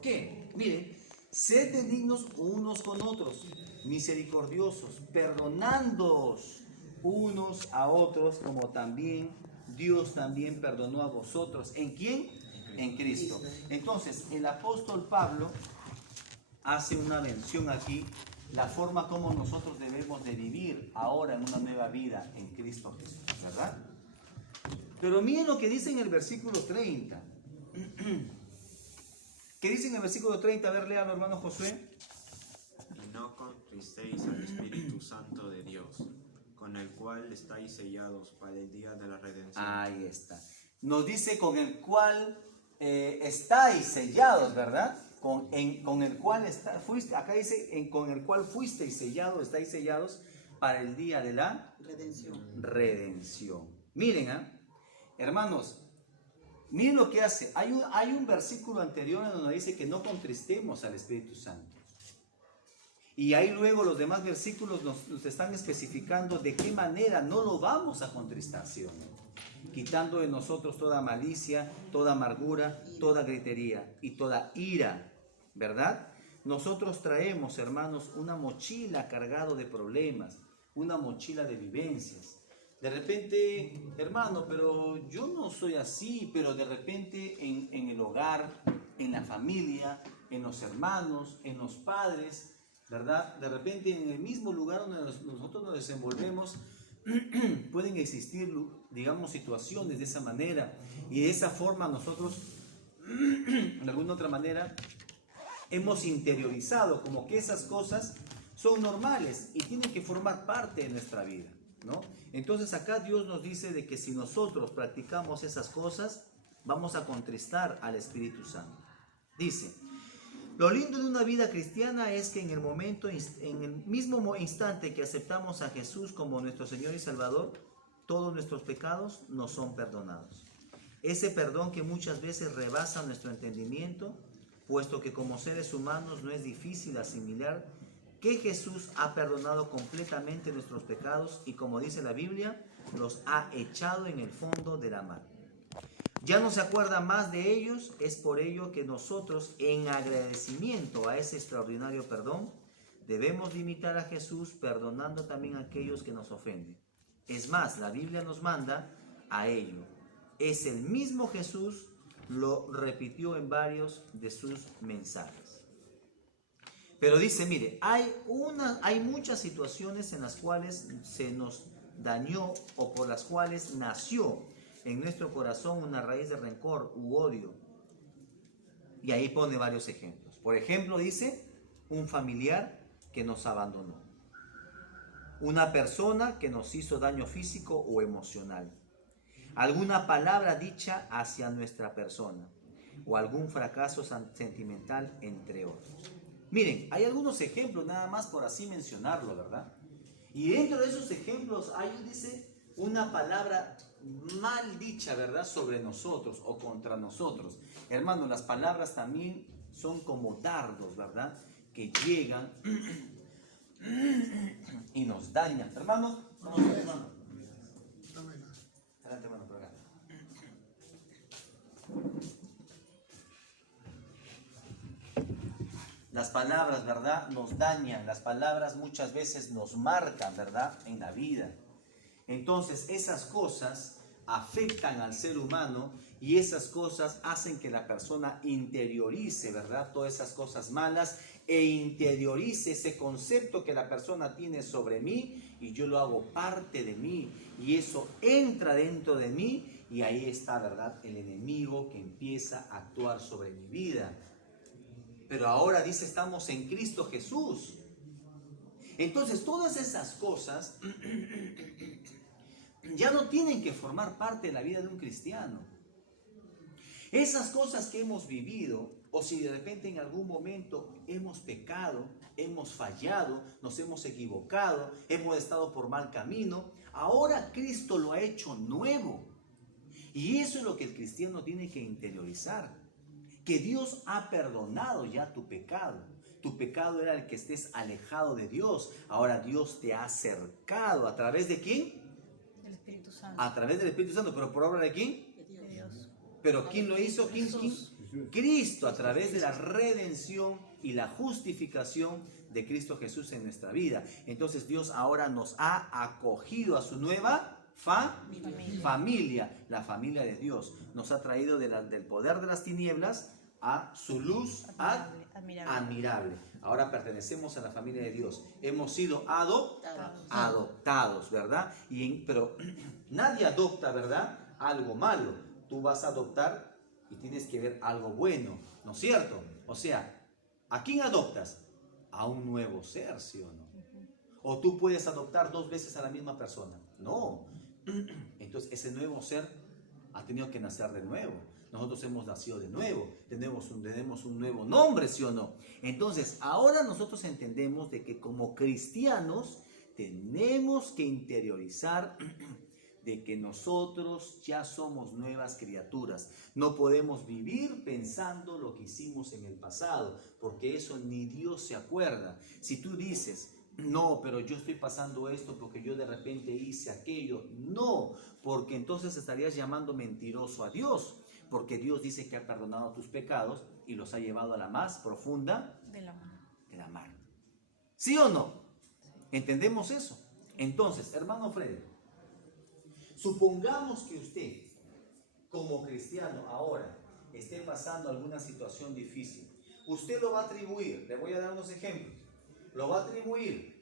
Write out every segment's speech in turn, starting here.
¿Por qué? Miren, sed benignos unos con otros, misericordiosos, perdonándoos unos a otros, como también Dios también perdonó a vosotros. ¿En quién? En Cristo. Entonces, el apóstol Pablo hace una mención aquí, la forma como nosotros debemos de vivir ahora en una nueva vida en Cristo Jesús, ¿verdad? Pero miren lo que dice en el versículo 30. ¿Qué dice en el versículo 30? A ver, léalo, hermano Josué. Y no contristéis al Espíritu Santo de Dios, con el cual estáis sellados para el día de la redención. Ahí está. Nos dice con el cual estáis sellados, ¿verdad? Con el cual fuiste, acá dice con el cual fuisteis sellados, estáis sellados para el día de la redención. Miren, hermanos, miren lo que hace. Hay un versículo anterior en donde dice que no contristemos al Espíritu Santo. Y ahí luego los demás versículos nos están especificando de qué manera no lo vamos a contristar, ¿sí o no? Quitando de nosotros toda malicia, toda amargura, toda gritería y toda ira, ¿verdad? Nosotros traemos, hermanos, una mochila cargada de problemas, una mochila de vivencias. De repente, hermano, pero yo no soy así, pero de repente en el hogar, en la familia, en los hermanos, en los padres, ¿verdad? De repente en el mismo lugar donde nosotros nos desenvolvemos, pueden existir, digamos, situaciones de esa manera, y de esa forma nosotros, de alguna otra manera, hemos interiorizado como que esas cosas son normales y tienen que formar parte de nuestra vida, ¿no? Entonces acá Dios nos dice de que si nosotros practicamos esas cosas, vamos a contristar al Espíritu Santo. Dice: lo lindo de una vida cristiana es que en el mismo instante que aceptamos a Jesús como nuestro Señor y Salvador, todos nuestros pecados nos son perdonados. Ese perdón que muchas veces rebasa nuestro entendimiento, puesto que como seres humanos no es difícil asimilar que Jesús ha perdonado completamente nuestros pecados y, como dice la Biblia, los ha echado en el fondo de la mar. Ya no se acuerda más de ellos. Es por ello que nosotros, en agradecimiento a ese extraordinario perdón, debemos de imitar a Jesús, perdonando también a aquellos que nos ofenden. Es más, la Biblia nos manda a ello. Es el mismo Jesús, lo repitió en varios de sus mensajes. Pero dice, mire, hay muchas situaciones en las cuales se nos dañó o por las cuales nació en nuestro corazón una raíz de rencor u odio. Y ahí pone varios ejemplos. Por ejemplo, dice, un familiar que nos abandonó, una persona que nos hizo daño físico o emocional, alguna palabra dicha hacia nuestra persona o algún fracaso sentimental, entre otros. Miren, hay algunos ejemplos nada más por así mencionarlo, ¿verdad? Y dentro de esos ejemplos hay, dice, una palabra mal dicha, ¿verdad?, sobre nosotros o contra nosotros. Hermano, las palabras también son como dardos, ¿verdad?, que llegan y nos dañan. Hermano, ¿cómo está, hermano? Adelante, hermano, por acá. Las palabras, ¿verdad?, nos dañan. Las palabras muchas veces nos marcan, ¿verdad?, en la vida. Entonces, esas cosas afectan al ser humano y esas cosas hacen que la persona interiorice, ¿verdad?, todas esas cosas malas e interiorice ese concepto que la persona tiene sobre mí y yo lo hago parte de mí y eso entra dentro de mí y ahí está, ¿verdad?, el enemigo que empieza a actuar sobre mi vida. Pero ahora dice, estamos en Cristo Jesús. Entonces, todas esas cosas ya no tienen que formar parte de la vida de un cristiano. Esas cosas que hemos vivido, o si de repente en algún momento hemos pecado, hemos fallado, nos hemos equivocado, hemos estado por mal camino, ahora Cristo lo ha hecho nuevo. Y eso es lo que el cristiano tiene que interiorizar. Que Dios ha perdonado ya tu pecado. Tu pecado era el que estés alejado de Dios. Ahora Dios te ha acercado. ¿A través de quién? Del Espíritu Santo. A través del Espíritu Santo. ¿Pero por obra de quién? De Dios. ¿Pero quién lo hizo? ¿Quién Cristo, a través de la redención y la justificación de Cristo Jesús en nuestra vida. Entonces Dios ahora nos ha acogido a su nueva familia, la familia de Dios. Nos ha traído del poder de las tinieblas a su luz admirable. Ahora pertenecemos a la familia de Dios. Hemos sido adoptados, ¿verdad? Pero nadie adopta, ¿verdad?, algo malo. Tú vas a adoptar y tienes que ver algo bueno, ¿no es cierto? O sea, ¿a quién adoptas? A un nuevo ser, ¿sí o no? O tú puedes adoptar 2 veces a la misma persona. No. Entonces ese nuevo ser ha tenido que nacer de nuevo. Nosotros hemos nacido de nuevo, tenemos un nuevo nombre, ¿sí o no? Entonces ahora nosotros entendemos de que como cristianos tenemos que interiorizar de que nosotros ya somos nuevas criaturas. No podemos vivir pensando lo que hicimos en el pasado, porque eso ni Dios se acuerda. Si tú dices, no, pero yo estoy pasando esto porque yo de repente hice aquello, no, porque entonces estarías llamando mentiroso a Dios, porque Dios dice que ha perdonado tus pecados y los ha llevado a la más profunda de la mar. ¿Sí o no? ¿Entendemos eso? Entonces, hermano Freddy, supongamos que usted, como cristiano ahora, esté pasando alguna situación difícil. Usted lo va a atribuir, le voy a dar unos ejemplos, lo va a atribuir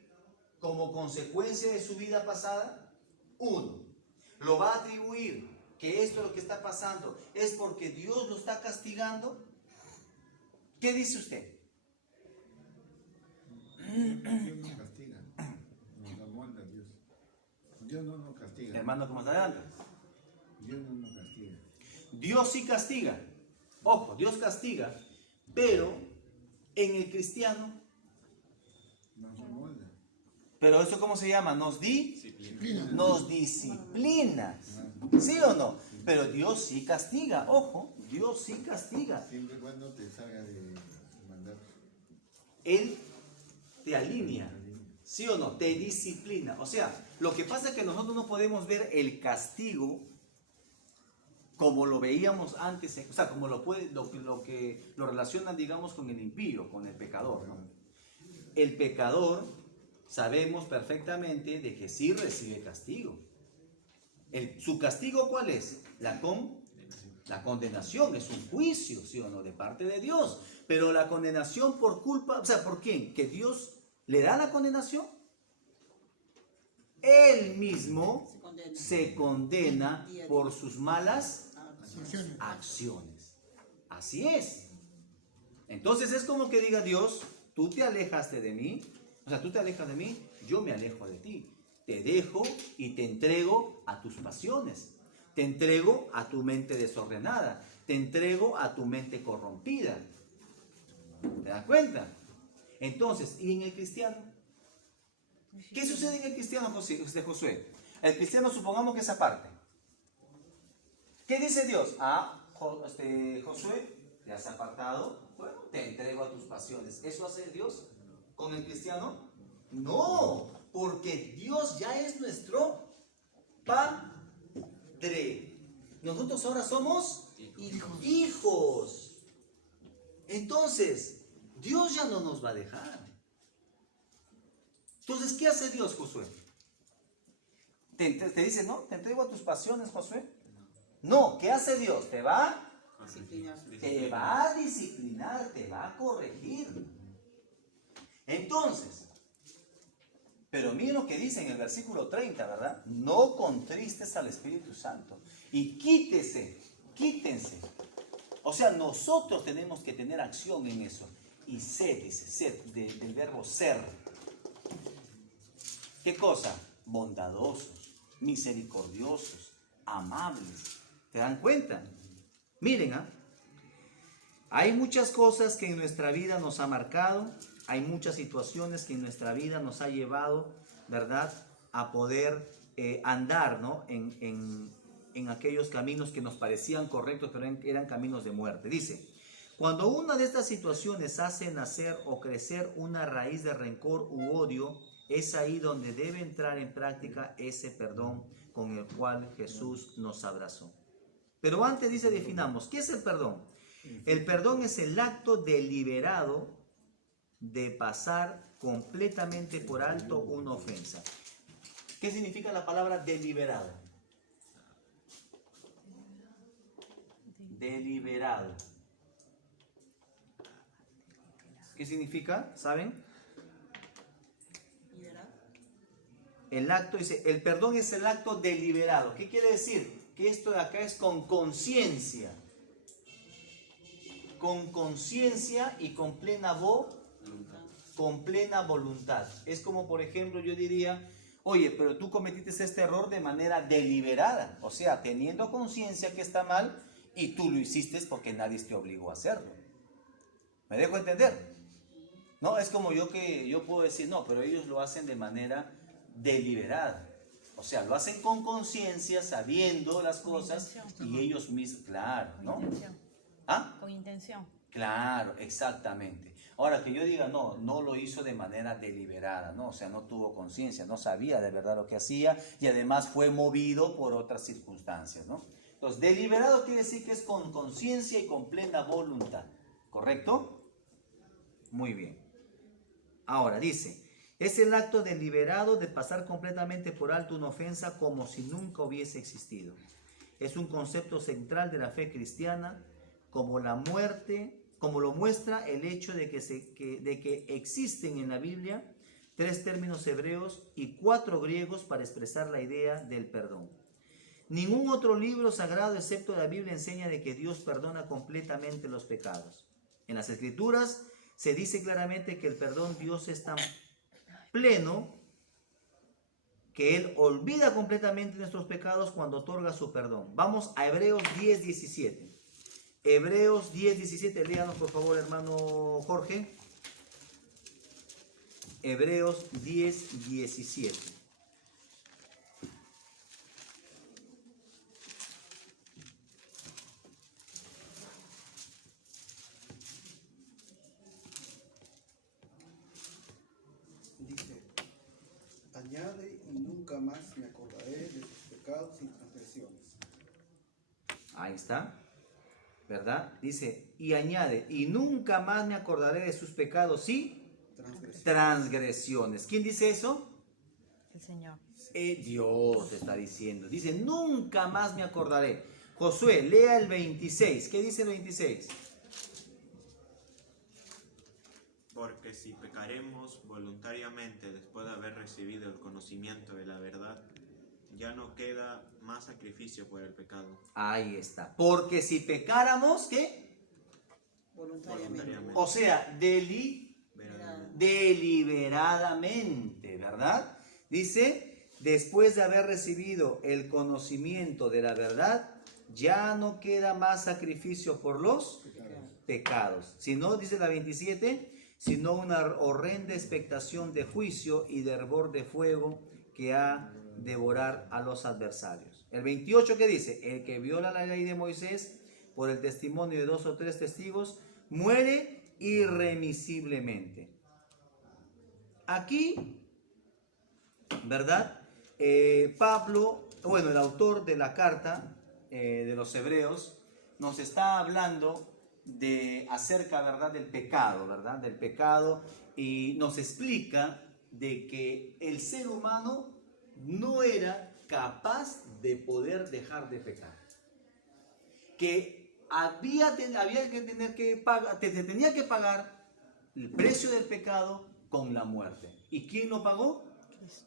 como consecuencia de su vida pasada. Uno, lo va a atribuir que esto lo que está pasando es porque Dios lo está castigando. ¿Qué dice usted? Dios no castiga, nos amolda Dios. Dios no nos castiga. Hermano, ¿cómo está adelante? Dios no nos castiga. Dios sí castiga. Ojo, Dios castiga, pero en el cristiano, Nos amolda. pero eso ¿cómo se llama? Nos disciplina. ¿Sí o no? Pero Dios sí castiga, ojo, Dios sí castiga. Siempre y cuando te salga de mandar. Él te alinea, ¿sí o no? Te disciplina. O sea, lo que pasa es que nosotros no podemos ver el castigo como lo veíamos antes, o sea, como lo que lo relacionan, digamos, con el impío, con el pecador, ¿no? El pecador sabemos perfectamente de que sí recibe castigo. ¿Su castigo cuál es? La condenación, es un juicio, ¿sí o no? De parte de Dios. Pero la condenación por culpa, o sea, ¿por quién? ¿Que Dios le da la condenación? Él mismo se condena por sus malas acciones. Así es. Entonces es como que diga Dios, tú te alejaste de mí, o sea, tú te alejas de mí, yo me alejo de ti. Te dejo y te entrego a tus pasiones. Te entrego a tu mente desordenada. Te entrego a tu mente corrompida. ¿Te das cuenta? Entonces, ¿y en el cristiano? ¿Qué sucede en el cristiano, Josué? El cristiano, supongamos que es aparte. ¿Qué dice Dios? Josué, te has apartado, bueno, te entrego a tus pasiones. ¿Eso hace Dios con el cristiano? No, porque Dios ya es nuestro Padre. Nosotros ahora somos hijos. Entonces, Dios ya no nos va a dejar. Entonces, ¿qué hace Dios, Josué? Te dice, no, te entrego a tus pasiones, Josué. No, ¿qué hace Dios? Te va a disciplinar, te va a corregir. Entonces, pero miren lo que dice en el versículo 30, ¿verdad? No contristes al Espíritu Santo. Y quítense. O sea, nosotros tenemos que tener acción en eso. Y sed, dice, sed, del verbo ser. ¿Qué cosa? Bondadosos, misericordiosos, amables. ¿Te dan cuenta? Miren, hay muchas cosas que en nuestra vida nos ha marcado. Hay muchas situaciones que en nuestra vida nos ha llevado, ¿verdad?, a poder andar, ¿no?, en aquellos caminos que nos parecían correctos, pero eran caminos de muerte. Dice, cuando una de estas situaciones hace nacer o crecer una raíz de rencor u odio, es ahí donde debe entrar en práctica ese perdón con el cual Jesús nos abrazó. Pero antes dice, definamos, ¿qué es el perdón? El perdón es el acto deliberado de pasar completamente por alto una ofensa. ¿Qué significa la palabra deliberado? Deliberado. ¿Qué significa? ¿Saben? El acto dice, el perdón es el acto deliberado. ¿Qué quiere decir? Que esto de acá es con conciencia. Con conciencia y con plena voluntad. Es como, por ejemplo, yo diría, oye, pero tú cometiste este error de manera deliberada. O sea, teniendo conciencia que está mal y tú lo hiciste porque nadie te obligó a hacerlo. ¿Me dejo entender? No, es como yo puedo decir, no, pero ellos lo hacen de manera deliberada. O sea, lo hacen con conciencia, sabiendo las cosas y ellos mismos, claro, ¿no? ¿Ah? Con intención. Claro, exactamente. Ahora, que yo diga, no lo hizo de manera deliberada, ¿no? O sea, no tuvo conciencia, no sabía de verdad lo que hacía y además fue movido por otras circunstancias, ¿no? Entonces, deliberado quiere decir que es con conciencia y con plena voluntad, ¿correcto? Muy bien. Ahora, dice, es el acto deliberado de pasar completamente por alto una ofensa como si nunca hubiese existido. Es un concepto central de la fe cristiana, como la muerte, como lo muestra el hecho de que existen en la Biblia 3 términos hebreos y 4 griegos para expresar la idea del perdón. Ningún otro libro sagrado excepto la Biblia enseña de que Dios perdona completamente los pecados. En las Escrituras se dice claramente que el perdón Dios es tan pleno que Él olvida completamente nuestros pecados cuando otorga su perdón. Vamos a Hebreos 10:17. Hebreos 10:17, léanos por favor, hermano Jorge. Hebreos 10:17. Dice, añade y nunca más me acordaré de sus pecados y transgresiones. Ahí está. ¿Verdad? Dice, y añade, y nunca más me acordaré de sus pecados y transgresiones. ¿Quién dice eso? El Señor. Dios está diciendo. Dice, nunca más me acordaré. Josué, lea el 26. ¿Qué dice el 26? Porque si pecaremos voluntariamente después de haber recibido el conocimiento de la verdad, ya no queda más sacrificio por el pecado. Ahí está. Porque si pecáramos, ¿qué? Voluntariamente. O sea, deliberadamente, ¿verdad? Dice, después de haber recibido el conocimiento de la verdad, ya no queda más sacrificio por los pecados. Si no, dice la 27, sino una horrenda expectación de juicio y de hervor de fuego que ha devorar a los adversarios. El 28, ¿qué dice? El que viola la ley de Moisés por el testimonio de 2 o 3 testigos muere irremisiblemente. Aquí, ¿verdad? Pablo, bueno, el autor de la carta de los Hebreos, nos está hablando acerca, ¿verdad?, del pecado, ¿verdad? Del pecado, y nos explica de que el ser humano no era capaz de poder dejar de pecar. Que tenía que pagar el precio del pecado con la muerte. ¿Y quién lo pagó?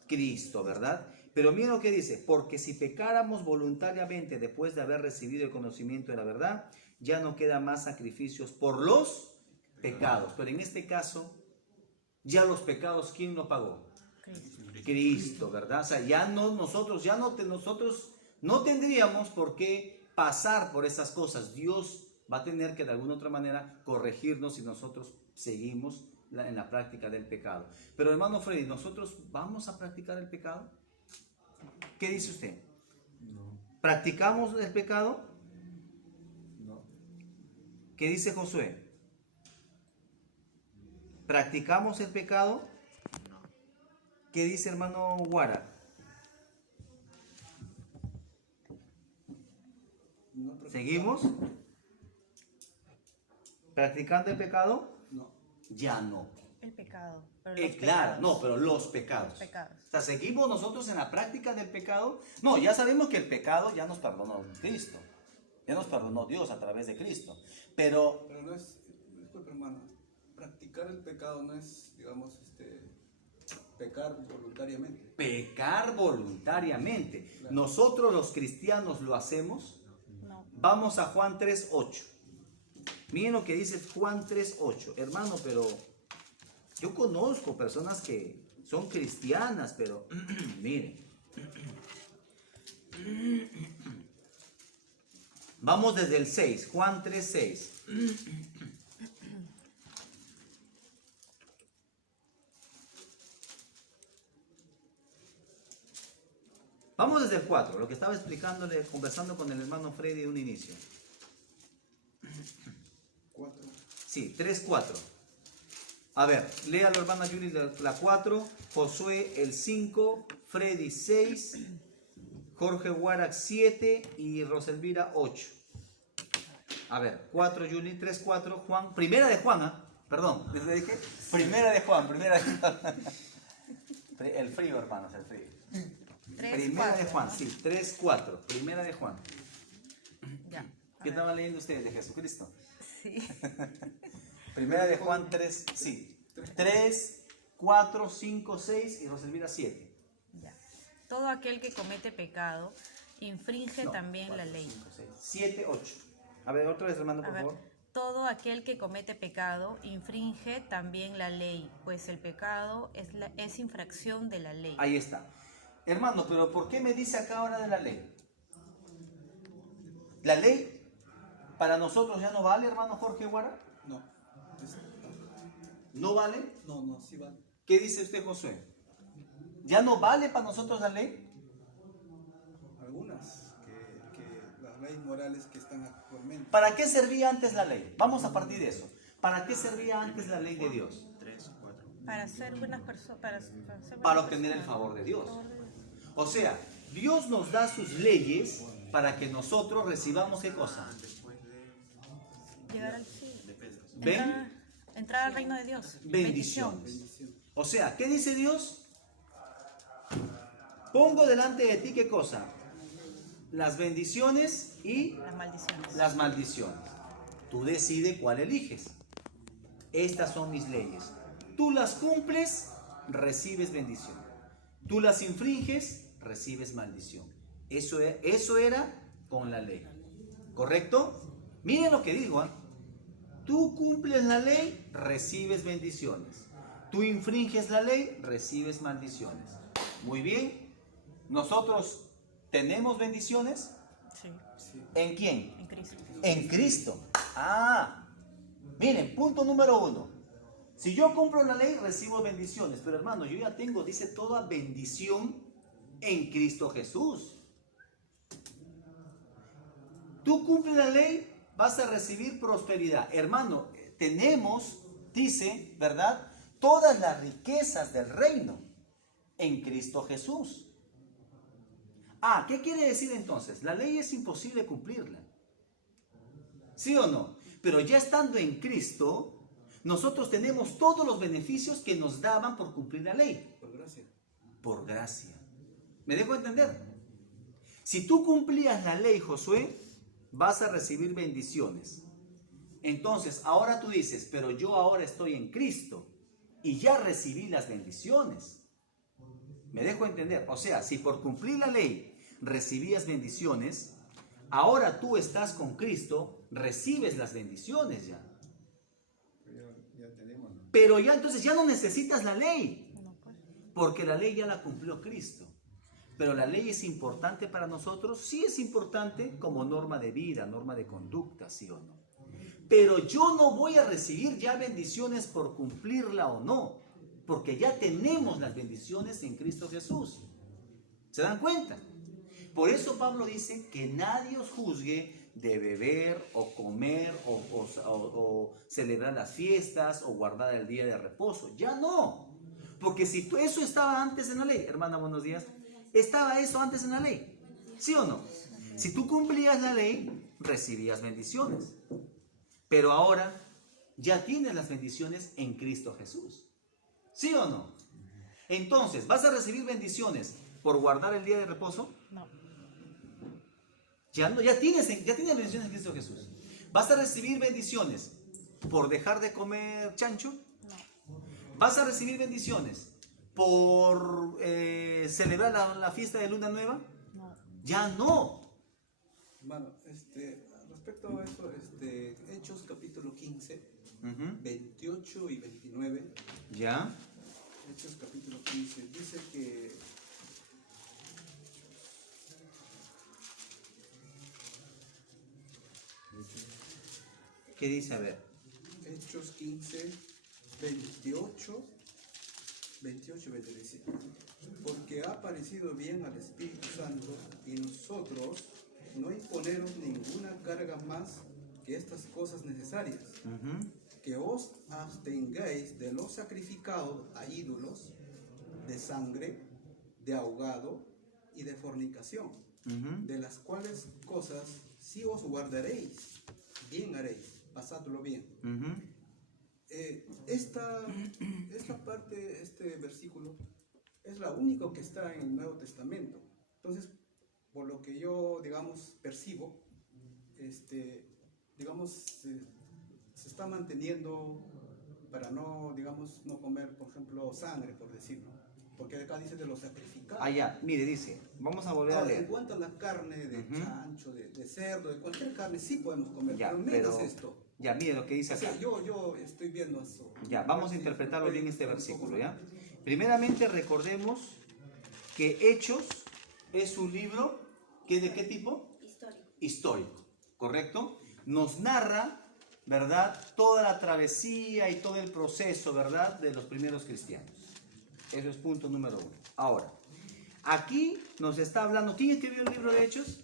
Cristo, ¿verdad? Pero mira lo que dice, porque si pecáramos voluntariamente después de haber recibido el conocimiento de la verdad, ya no queda más sacrificios por los pecados. Pero en este caso, ya los pecados, ¿quién lo pagó? Cristo, ¿verdad? O sea, nosotros no tendríamos por qué pasar por esas cosas. Dios va a tener que de alguna otra manera corregirnos si nosotros seguimos en la práctica del pecado. Pero hermano Freddy, ¿nosotros vamos a practicar el pecado? ¿Qué dice usted? No. ¿Practicamos el pecado? No. ¿Qué dice Josué? ¿Practicamos el pecado? No. ¿Qué dice hermano Guara? No practicamos. ¿Seguimos? ¿Practicando el pecado? No. Ya no. El pecado. Pero los Claro, pecados. no, pero los pecados. Pecados. O sea, seguimos nosotros en la práctica del pecado. No, ya sabemos que el pecado ya nos perdonó Cristo. Ya nos perdonó Dios a través de Cristo. Pero Pero no es, disculpe hermano, practicar el pecado no es, digamos, pecar voluntariamente. pecar voluntariamente. Claro. Nosotros los cristianos lo hacemos. No. Vamos a Juan 3:8. Miren lo que dice Juan 3:8. Hermano, pero yo conozco personas que son cristianas, pero miren. Vamos desde el 6, Juan 3:6. Vamos desde el 4, lo que estaba explicándole, conversando con el hermano Freddy de un inicio. 4. Sí, 3:4. A ver, léalo hermana Yuri la 4, Josué el 5, Freddy 6, Jorge Guarac 7 y Roselvira 8. A ver, 4 Yuli, 3:4, Juan, primera de Juan, ¿ah? Perdón, ¿les dije? Primera de Juan. El frío, hermanos, el frío. Primera de Juan, sí, 3:4, primera de Juan. Ya. a ¿Qué ver. estaban leyendo ustedes de Jesucristo? Sí. Primera de Juan 3, sí. 3, 4, 5, 6 y Roselvira 7. Ya. Todo aquel que comete pecado infringe también la ley. 7, 8. A ver, otra vez, hermano, A por ver, favor. todo aquel que comete pecado infringe también la ley, pues el pecado es infracción de la ley. Ahí está. Hermano, pero ¿por qué me dice acá ahora de la ley? ¿La ley para nosotros ya no vale, hermano Jorge Guara? No. ¿No vale? No, sí va. ¿Qué dice usted, Josué? ¿Ya no vale para nosotros la ley? Algunas que las leyes morales que están actualmente. ¿Para qué servía antes la ley? Vamos a partir de eso. ¿Para qué servía antes la ley de Dios? 3, 4. Para ser buenas personas. Para obtener el favor de Dios. O sea, Dios nos da sus leyes para que nosotros recibamos ¿qué cosa? Después de Llegar al cielo. Pedro. Entrar al reino de Dios. Bendiciones. Bendición. O sea, ¿qué dice Dios? Pongo delante de ti ¿qué cosa? Las bendiciones y Las maldiciones. las maldiciones. Tú decides cuál eliges. Estas son mis leyes. Tú las cumples, recibes bendición. Tú las infringes, recibes maldición. Eso era con la ley. ¿Correcto? Miren lo que digo. Tú cumples la ley, recibes bendiciones. Tú infringes la ley, recibes maldiciones. Muy bien. Nosotros tenemos bendiciones. Sí, ¿En quién? en Cristo. En Cristo. Miren, punto número 1. Si yo cumplo la ley, recibo bendiciones. Pero hermano, yo ya tengo, dice, toda bendición en Cristo Jesús. Tú cumples la ley, vas a recibir prosperidad. Hermano, tenemos, dice, ¿verdad? Todas las riquezas del reino en Cristo Jesús. ¿Qué quiere decir entonces? La ley es imposible cumplirla. ¿Sí o no? Pero ya estando en Cristo, nosotros tenemos todos los beneficios que nos daban por cumplir la ley. Por gracia. Por gracia. ¿Me dejo entender? Si tú cumplías la ley, Josué, vas a recibir bendiciones. Entonces, ahora tú dices, pero yo ahora estoy en Cristo y ya recibí las bendiciones. ¿Me dejo entender? O sea, si por cumplir la ley recibías bendiciones, ahora tú estás con Cristo, recibes las bendiciones ya. Ya tenemos, ¿no? Pero ya entonces ya no necesitas la ley, No, pues. porque la ley ya la cumplió Cristo. Pero la ley es importante para nosotros, sí es importante como norma de vida, norma de conducta, sí o no. Pero yo no voy a recibir ya bendiciones por cumplirla o no, porque ya tenemos las bendiciones en Cristo Jesús. ¿Se dan cuenta? Por eso Pablo dice que nadie os juzgue de beber o comer o celebrar las fiestas o guardar el día de reposo. Ya no. Porque si eso estaba antes en la ley, hermana, buenos días, estaba eso antes en la ley. ¿Sí o no? Si tú cumplías la ley, recibías bendiciones. Pero ahora ya tienes las bendiciones en Cristo Jesús. ¿Sí o no? Entonces, ¿vas a recibir bendiciones por guardar el día de reposo? No. Ya tienes bendiciones en Cristo Jesús. ¿Vas a recibir bendiciones por dejar de comer chancho? No. ¿Vas a recibir bendiciones por celebrar la fiesta de Luna Nueva? No. Ya no. Hermano, respecto a eso, Hechos capítulo 15, Ujú. 28 y 29. ¿Ya? Hechos capítulo 15 dice que ¿Qué dice? A ver. Hechos 15, 28 y 29 dice, porque ha parecido bien al Espíritu Santo y nosotros no imponeros ninguna carga más que estas cosas necesarias, Ujú. que os abstengáis de lo sacrificado a ídolos, de sangre, de ahogado y de fornicación, Ujú. de las cuales cosas si os guardaréis, bien haréis, pasadlo bien. Ujú. Esta parte, este versículo, es la única que está en el Nuevo Testamento. Entonces, por lo que yo, digamos, percibo, digamos, se está manteniendo para no, digamos, no comer, por ejemplo, sangre, por decirlo. Porque acá dice de los sacrificados. Ah, ya, mire, dice, vamos a volver a Ahora, en leer. cuanto a la carne de Ujú. chancho, de cerdo, de cualquier carne, sí podemos comer, Ya, pero menos pero- esto. Ya, mire lo que dice O acá. sea, yo estoy viendo eso. Ya, vamos a interpretarlo bien este versículo, ¿ya? Primeramente recordemos que Hechos es un libro que ¿de qué tipo? Histórico, ¿correcto? Nos narra, ¿verdad? Toda la travesía y todo el proceso, ¿verdad? De los primeros cristianos. Eso es punto número 1. Ahora, aquí nos está hablando, ¿quién escribió el libro de Hechos?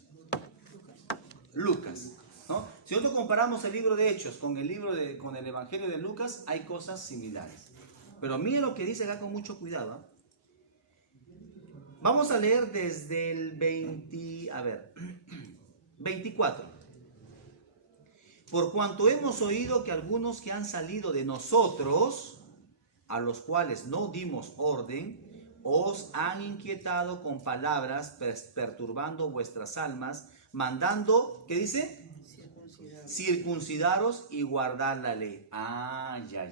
Lucas, ¿no? Si nosotros comparamos el libro de Hechos con el Evangelio de Lucas, hay cosas similares. Pero mire lo que dice acá con mucho cuidado, ¿ah? Vamos a leer desde el 24. Por cuanto hemos oído que algunos que han salido de nosotros, a los cuales no dimos orden, os han inquietado con palabras, perturbando vuestras almas, mandando, ¿qué dice? Circuncidaros y guardar la ley. Ah, ya.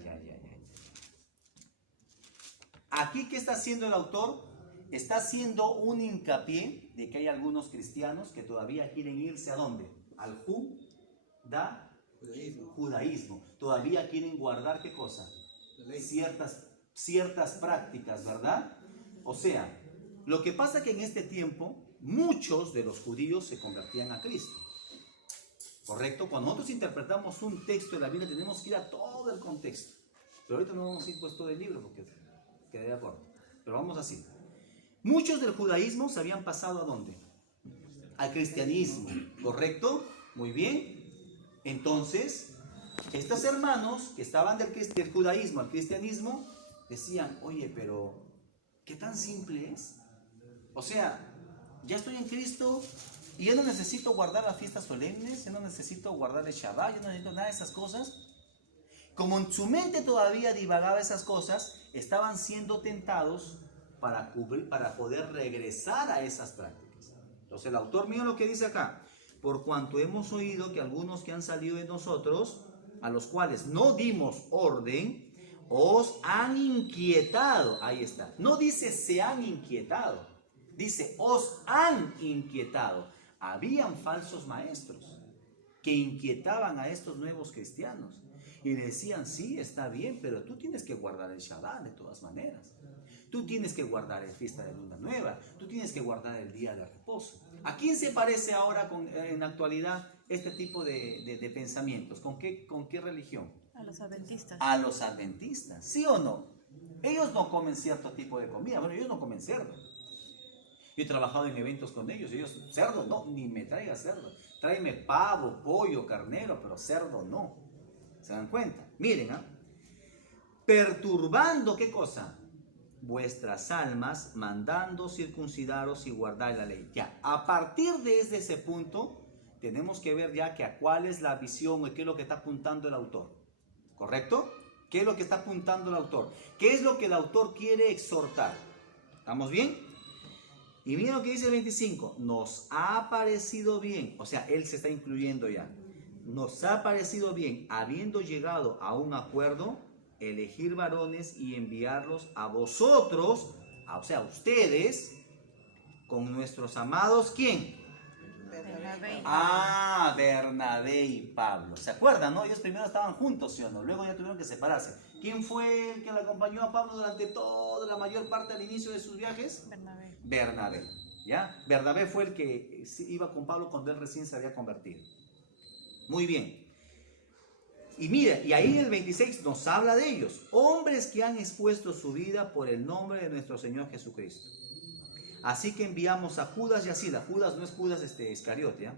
Aquí, ¿qué está haciendo el autor? Está haciendo un hincapié de que hay algunos cristianos que todavía quieren irse ¿a dónde? Al judaísmo. Todavía quieren guardar ¿qué cosa? La ley. Ciertas prácticas, ¿verdad? O sea, lo que pasa que en este tiempo muchos de los judíos se convertían a Cristo. ¿Correcto? Cuando nosotros interpretamos un texto de la Biblia tenemos que ir a todo el contexto. Pero ahorita no vamos a ir pues todo el libro porque quedaría corto. Pero vamos así. Muchos del judaísmo se habían pasado ¿a dónde? Al cristianismo. ¿Correcto? Muy bien. Entonces, estos hermanos que estaban del judaísmo al cristianismo decían, oye, pero ¿qué tan simple es? O sea, ya estoy en Cristo y ya no necesito guardar las fiestas solemnes, ya no necesito guardar el Shabbat, ya no necesito nada de esas cosas. Como en su mente todavía divagaba esas cosas, estaban siendo tentados para poder regresar a esas prácticas. Entonces el autor mío lo que dice acá, por cuanto hemos oído que algunos que han salido de nosotros, a los cuales no dimos orden, os han inquietado. Ahí está. No dice se han inquietado, dice os han inquietado. Habían falsos maestros que inquietaban a estos nuevos cristianos y decían, sí, está bien, pero tú tienes que guardar el Shabbat de todas maneras. Tú tienes que guardar la fiesta de Luna Nueva, tú tienes que guardar el día de reposo. ¿A quién se parece ahora en la actualidad este tipo de pensamientos? ¿Con qué religión? A los adventistas. A los adventistas, ¿sí o no? Ellos no comen cierto tipo de comida, bueno, ellos no comen cerdo. Yo he trabajado en eventos con ellos, cerdo no, ni me traiga cerdo. Tráeme pavo, pollo, carnero, pero cerdo no. ¿Se dan cuenta? Miren, ¿ah? Perturbando, ¿qué cosa? Vuestras almas, mandando circuncidaros y guardar la ley. Ya, a partir de ese punto, tenemos que ver ya que a cuál es la visión o qué es lo que está apuntando el autor. ¿correcto? ¿Qué es lo que está apuntando el autor? ¿Qué es lo que el autor quiere exhortar? ¿Estamos bien? Y miren lo que dice el 25. Nos ha parecido bien, o sea, él se está incluyendo ya. Nos ha parecido bien, habiendo llegado a un acuerdo, elegir varones y enviarlos a vosotros, o sea, a ustedes, con nuestros amados, ¿quién? Bernabé. Ah, Bernabé y Pablo. ¿Se acuerdan, no? Ellos primero estaban juntos, ¿sí o no? Luego ya tuvieron que separarse. ¿Quién fue el que le acompañó a Pablo durante toda la mayor parte al inicio de sus viajes? Bernabé. Bernabé, ¿ya? Bernabé fue el que iba con Pablo cuando él recién se había convertido. Muy bien. Y mira, y ahí el 26 nos habla de ellos. Hombres que han expuesto su vida por el nombre de nuestro Señor Jesucristo. Así que enviamos a Judas y a Silas. Judas no es Judas Iscariote, ¿ya?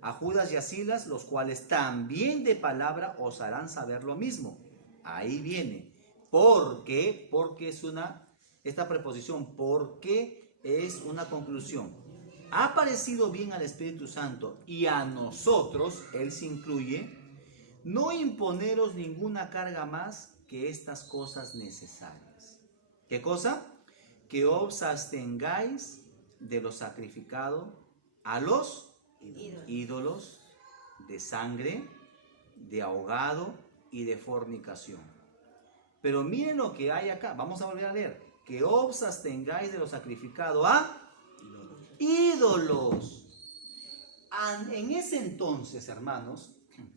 A Judas y a Silas, los cuales también de palabra os harán saber lo mismo. Ahí viene. Porque es esta preposición, porque es una conclusión. Ha parecido bien al Espíritu Santo y a nosotros, él se incluye, no imponeros ninguna carga más que estas cosas necesarias. ¿Qué cosa? Que os abstengáis de lo sacrificado a los ídolos, de sangre, de ahogado y de fornicación. Pero miren lo que hay acá, vamos a volver a leer. Que os abstengáis de lo sacrificado a ídolos. En ese entonces, hermanos,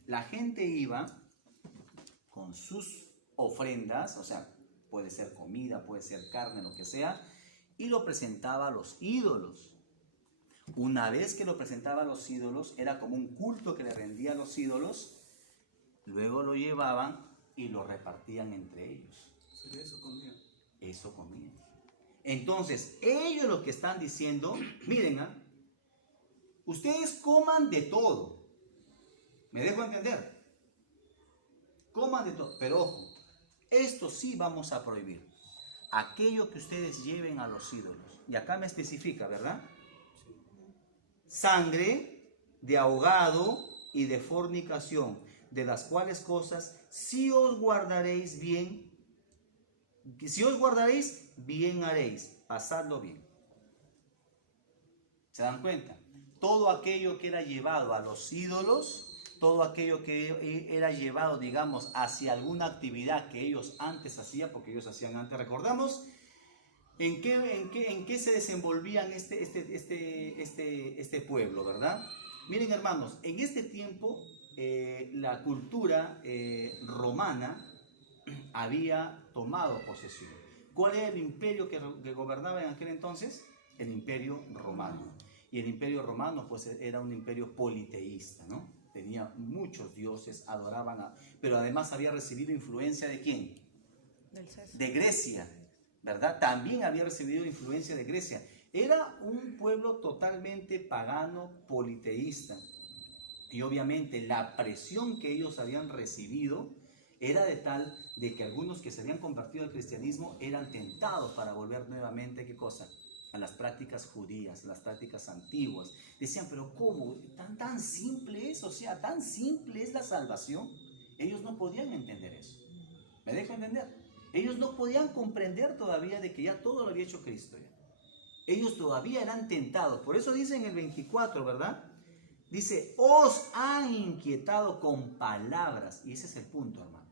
la gente iba con sus ofrendas, o sea, puede ser comida, puede ser carne, lo que sea, y lo presentaba a los ídolos. Una vez que lo presentaba a los ídolos, era como un culto que le rendía a los ídolos, luego lo llevaban y lo repartían entre ellos. Eso comía. Eso comían. Entonces, ellos lo que están diciendo, miren, ustedes coman de todo. ¿Me dejo entender? Coman de todo, pero ojo, esto sí vamos a prohibir. Aquello que ustedes lleven a los ídolos. Y acá me especifica, ¿verdad? Sangre, de ahogado y de fornicación, de las cuales cosas si os guardaréis bien, bien haréis, pasadlo bien. ¿Se dan cuenta? Todo aquello que era llevado a los ídolos, todo aquello que era llevado, digamos, hacia alguna actividad que ellos antes hacían, porque ellos hacían antes, recordamos, ¿en qué se desenvolvían este pueblo, verdad? Miren, hermanos, en este tiempo la cultura romana había tomado posesión. ¿Cuál era el imperio que gobernaba en aquel entonces? El imperio romano. Y el imperio romano pues era un imperio politeísta, ¿no? Tenía muchos dioses, pero además había recibido influencia ¿de quién? De Grecia, ¿verdad? También había recibido influencia de Grecia. Era un pueblo totalmente pagano, politeísta. Y obviamente la presión que ellos habían recibido era de tal de que algunos que se habían convertido al cristianismo eran tentados para volver nuevamente, ¿qué cosa? A las prácticas judías, las prácticas antiguas. Decían, pero ¿cómo? ¿Tan simple es? O sea, ¿tan simple es la salvación? Ellos no podían entender eso. ¿Me dejo entender? Ellos no podían comprender todavía de que ya todo lo había hecho Cristo. Ya. Ellos todavía eran tentados. Por eso dice en el 24, ¿verdad? Dice, os han inquietado con palabras. Y ese es el punto, hermanos.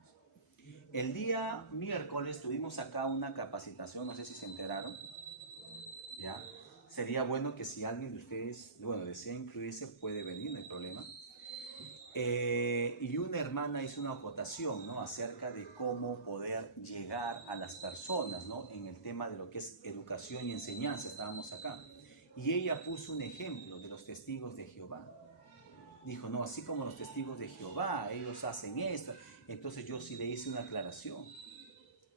El día miércoles tuvimos acá una capacitación, no sé si se enteraron. ¿Ya? Sería bueno que si alguien de ustedes, desea incluirse, puede venir, no hay problema. Y una hermana hizo una acotación, ¿no? Acerca de cómo poder llegar a las personas, ¿no? En el tema de lo que es educación y enseñanza, estábamos acá. Y ella puso un ejemplo de los testigos de Jehová. Dijo, no, así como los testigos de Jehová, ellos hacen esto. Entonces yo sí le hice una aclaración.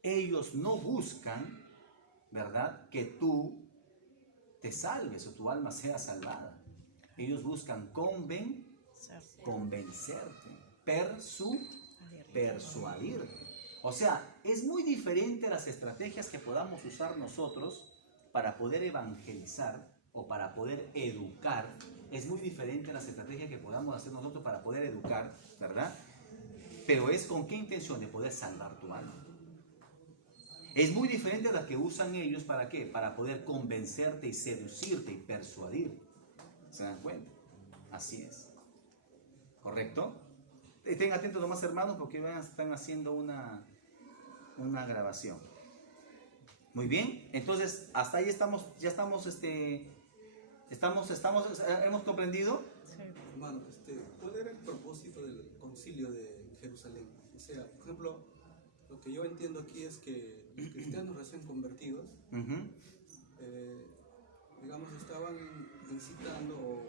Ellos no buscan, ¿verdad?, que tú te salves o tu alma sea salvada. Ellos buscan convencerte, persuadirte. O sea, es muy diferente las estrategias que podamos usar nosotros para poder evangelizar o para poder educar. Es muy diferente las estrategias que podamos hacer nosotros para poder educar, ¿verdad? pero es con qué intención de poder salvar tu alma. Es muy diferente a la que usan ellos, ¿para qué? Para poder convencerte y seducirte y persuadir. ¿Se dan cuenta? Así es. ¿Correcto? Estén atentos nomás, hermanos, porque están haciendo una grabación. Muy bien, entonces hasta ahí estamos, ya estamos, hemos comprendido. Sí. Hermano, ¿cuál era el propósito del concilio de Jerusalén? O sea, por ejemplo, lo que yo entiendo aquí es que los cristianos recién convertidos, Ujú. digamos, estaban incitando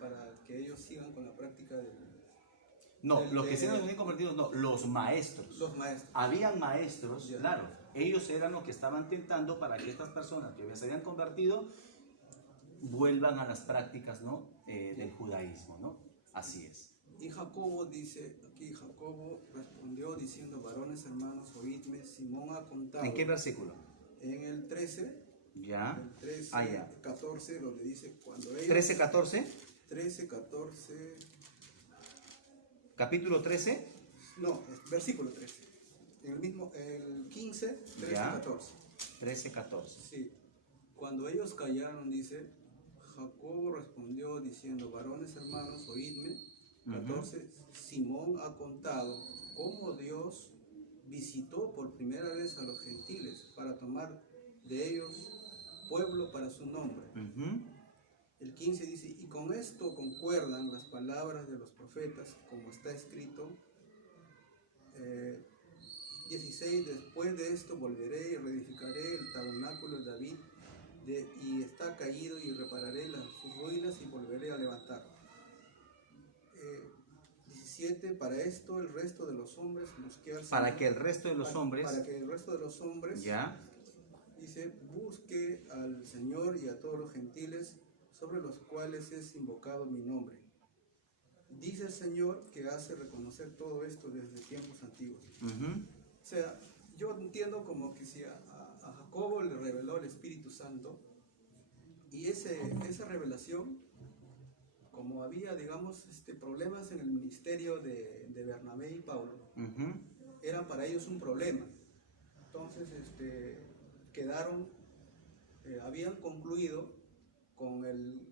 para que ellos sigan con la práctica del... No, los que de- se han convertido, no, los maestros. Los maestros. Habían maestros, Ya. claro, ellos eran los que estaban tentando para que estas personas que se habían convertido vuelvan a las prácticas, ¿no? Del judaísmo, ¿no? Así es. Y Jacobo dice, aquí Jacobo respondió diciendo, varones hermanos, oídme, Simón ha contado. ¿En qué versículo? En el 13, Ya. el 13, Ah, ya. 14, donde dice, cuando ellos... 13, 14, 13, 14, capítulo 13. no, versículo 13. En el mismo, el 15, 13, Ya. 14. 13, 14. Sí. Cuando ellos callaron, dice, Jacobo respondió diciendo, varones hermanos, oídme. 14, Simón ha contado cómo Dios visitó por primera vez a los gentiles para tomar de ellos pueblo para su nombre. Ujú. El 15 dice, y con esto concuerdan las palabras de los profetas, como está escrito. 16, después de esto volveré y reedificaré el tabernáculo de David, y está caído, y repararé sus ruinas y volveré a levantarlo. 17, para esto el resto de los hombres busqué al Para Señor. que el resto de los hombres, Para que el resto de los hombres, ya, dice, busque al Señor y a todos los gentiles sobre los cuales es invocado mi nombre. Dice el Señor que hace reconocer todo esto desde tiempos antiguos. ujú, O sea, yo entiendo como que si a Jacobo le reveló el Espíritu Santo, y esa revelación, como había, digamos, problemas en el ministerio de Bernabé y Pablo, ujú. era para ellos un problema. Entonces, quedaron, habían concluido con en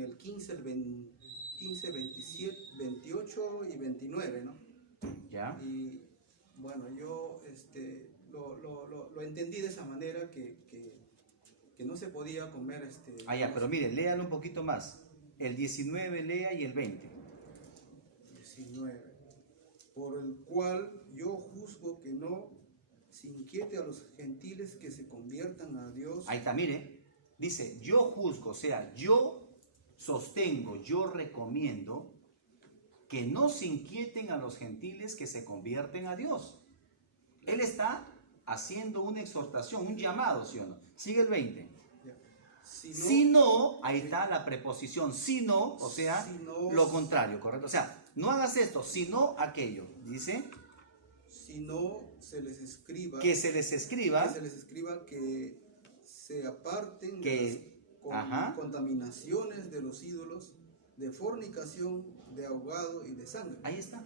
el 15, el 15, 27, 28 y 29, ¿no? Ya. Y bueno, yo lo entendí de esa manera que no se podía comer Ah, ya, pero mire, léalo un poquito más. El 19 lea y el 20. 19. Por el cual yo juzgo que no se inquiete a los gentiles que se conviertan a Dios. Ahí está, mire. Dice, yo juzgo, o sea, yo sostengo, yo recomiendo que no se inquieten a los gentiles que se convierten a Dios. Él está haciendo una exhortación, un llamado, ¿sí o no? Sigue el 20. Ya. Si no, ahí está la preposición, si no, o sea, Si no, lo contrario, ¿correcto? O sea, no hagas esto, sino aquello. Dice, si no se les escriba, que se les escriba, que se aparten que- de ajá. las contaminaciones de los ídolos, de fornicación, de ahogado y de sangre. ahí está.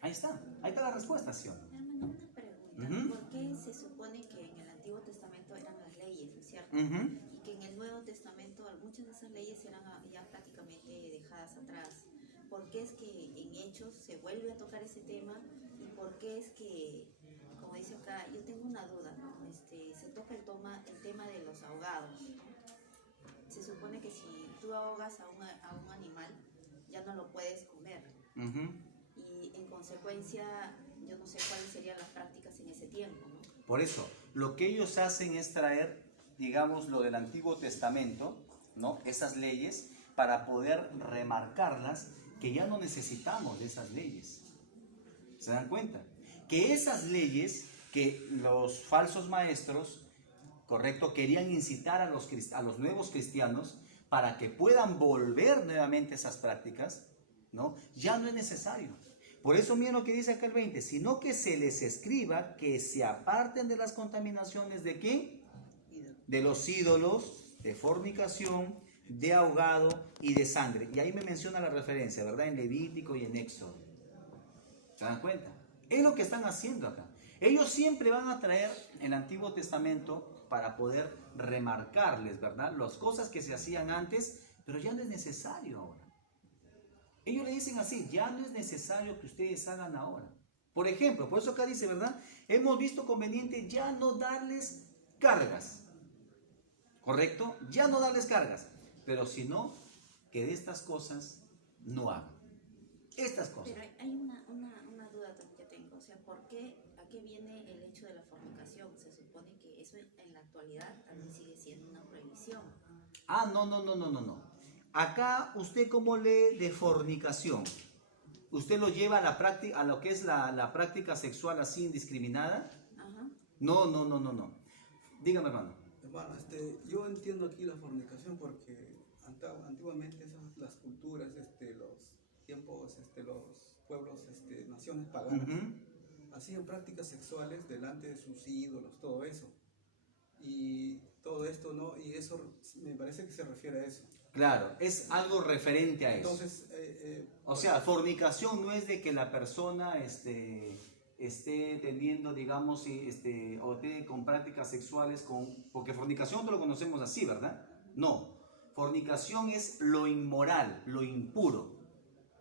Ahí está la respuesta, ¿sí o no? Hermano, una pregunta. Ujú. ¿Por qué se supone que en el Antiguo Testamento eran las leyes, ¿no es cierto? Ujú. Y que en el Nuevo Testamento muchas de esas leyes eran ya prácticamente dejadas atrás? ¿Por qué es que en Hechos se vuelve a tocar ese tema? ¿Y por qué es que, como dice acá, yo tengo una duda, ¿no? Se toca el tema de los ahogados. Se supone que si tú ahogas a un animal, ya no lo puedes comer. Ujú. Y en consecuencia, yo no sé cuáles serían las prácticas en ese tiempo, ¿no? Por eso, lo que ellos hacen es traer, digamos, lo del Antiguo Testamento, ¿no? Esas leyes, para poder remarcarlas, que ya no necesitamos de esas leyes. ¿Se dan cuenta? Que esas leyes que los falsos maestros, correcto, querían incitar a los nuevos cristianos para que puedan volver nuevamente esas prácticas, ¿no? Ya no es necesario. Por eso miren lo que dice acá el 20, sino que se les escriba que se aparten de las contaminaciones de ¿quién? De los ídolos, de fornicación, de ahogado y de sangre. Y ahí me menciona la referencia, ¿verdad? En Levítico y en Éxodo. ¿Se dan cuenta? Es lo que están haciendo acá. Ellos siempre van a traer el Antiguo Testamento para poder remarcarles, ¿verdad? Las cosas que se hacían antes, pero ya no es necesario ahora. Ellos le dicen así, ya no es necesario que ustedes hagan ahora. Por ejemplo, por eso acá dice, ¿verdad? Hemos visto conveniente ya no darles cargas. ¿Correcto? Ya no darles cargas. Pero si no, que de estas cosas no hagan. Estas cosas. Pero hay una duda también que tengo. O sea, ¿por qué, a qué viene el hecho de la fornicación? Se supone que eso en la actualidad también sigue siendo una prohibición. Ah, no. Acá, ¿usted cómo lee de fornicación? ¿Usted lo lleva a la práctica, a lo que es la práctica sexual así indiscriminada? Ajá. No. Dígame, hermano. Hermano, yo entiendo aquí la fornicación porque antiguamente las culturas, los tiempos, los pueblos, naciones paganas, hacían prácticas sexuales delante de sus ídolos, todo eso. Y todo esto, ¿no? Y eso me parece que se refiere a eso. Claro, es algo referente a eso. Entonces, o sea, fornicación no es de que la persona esté teniendo, digamos, o esté con prácticas sexuales porque fornicación no lo conocemos así, ¿verdad? No, fornicación es lo inmoral, lo impuro.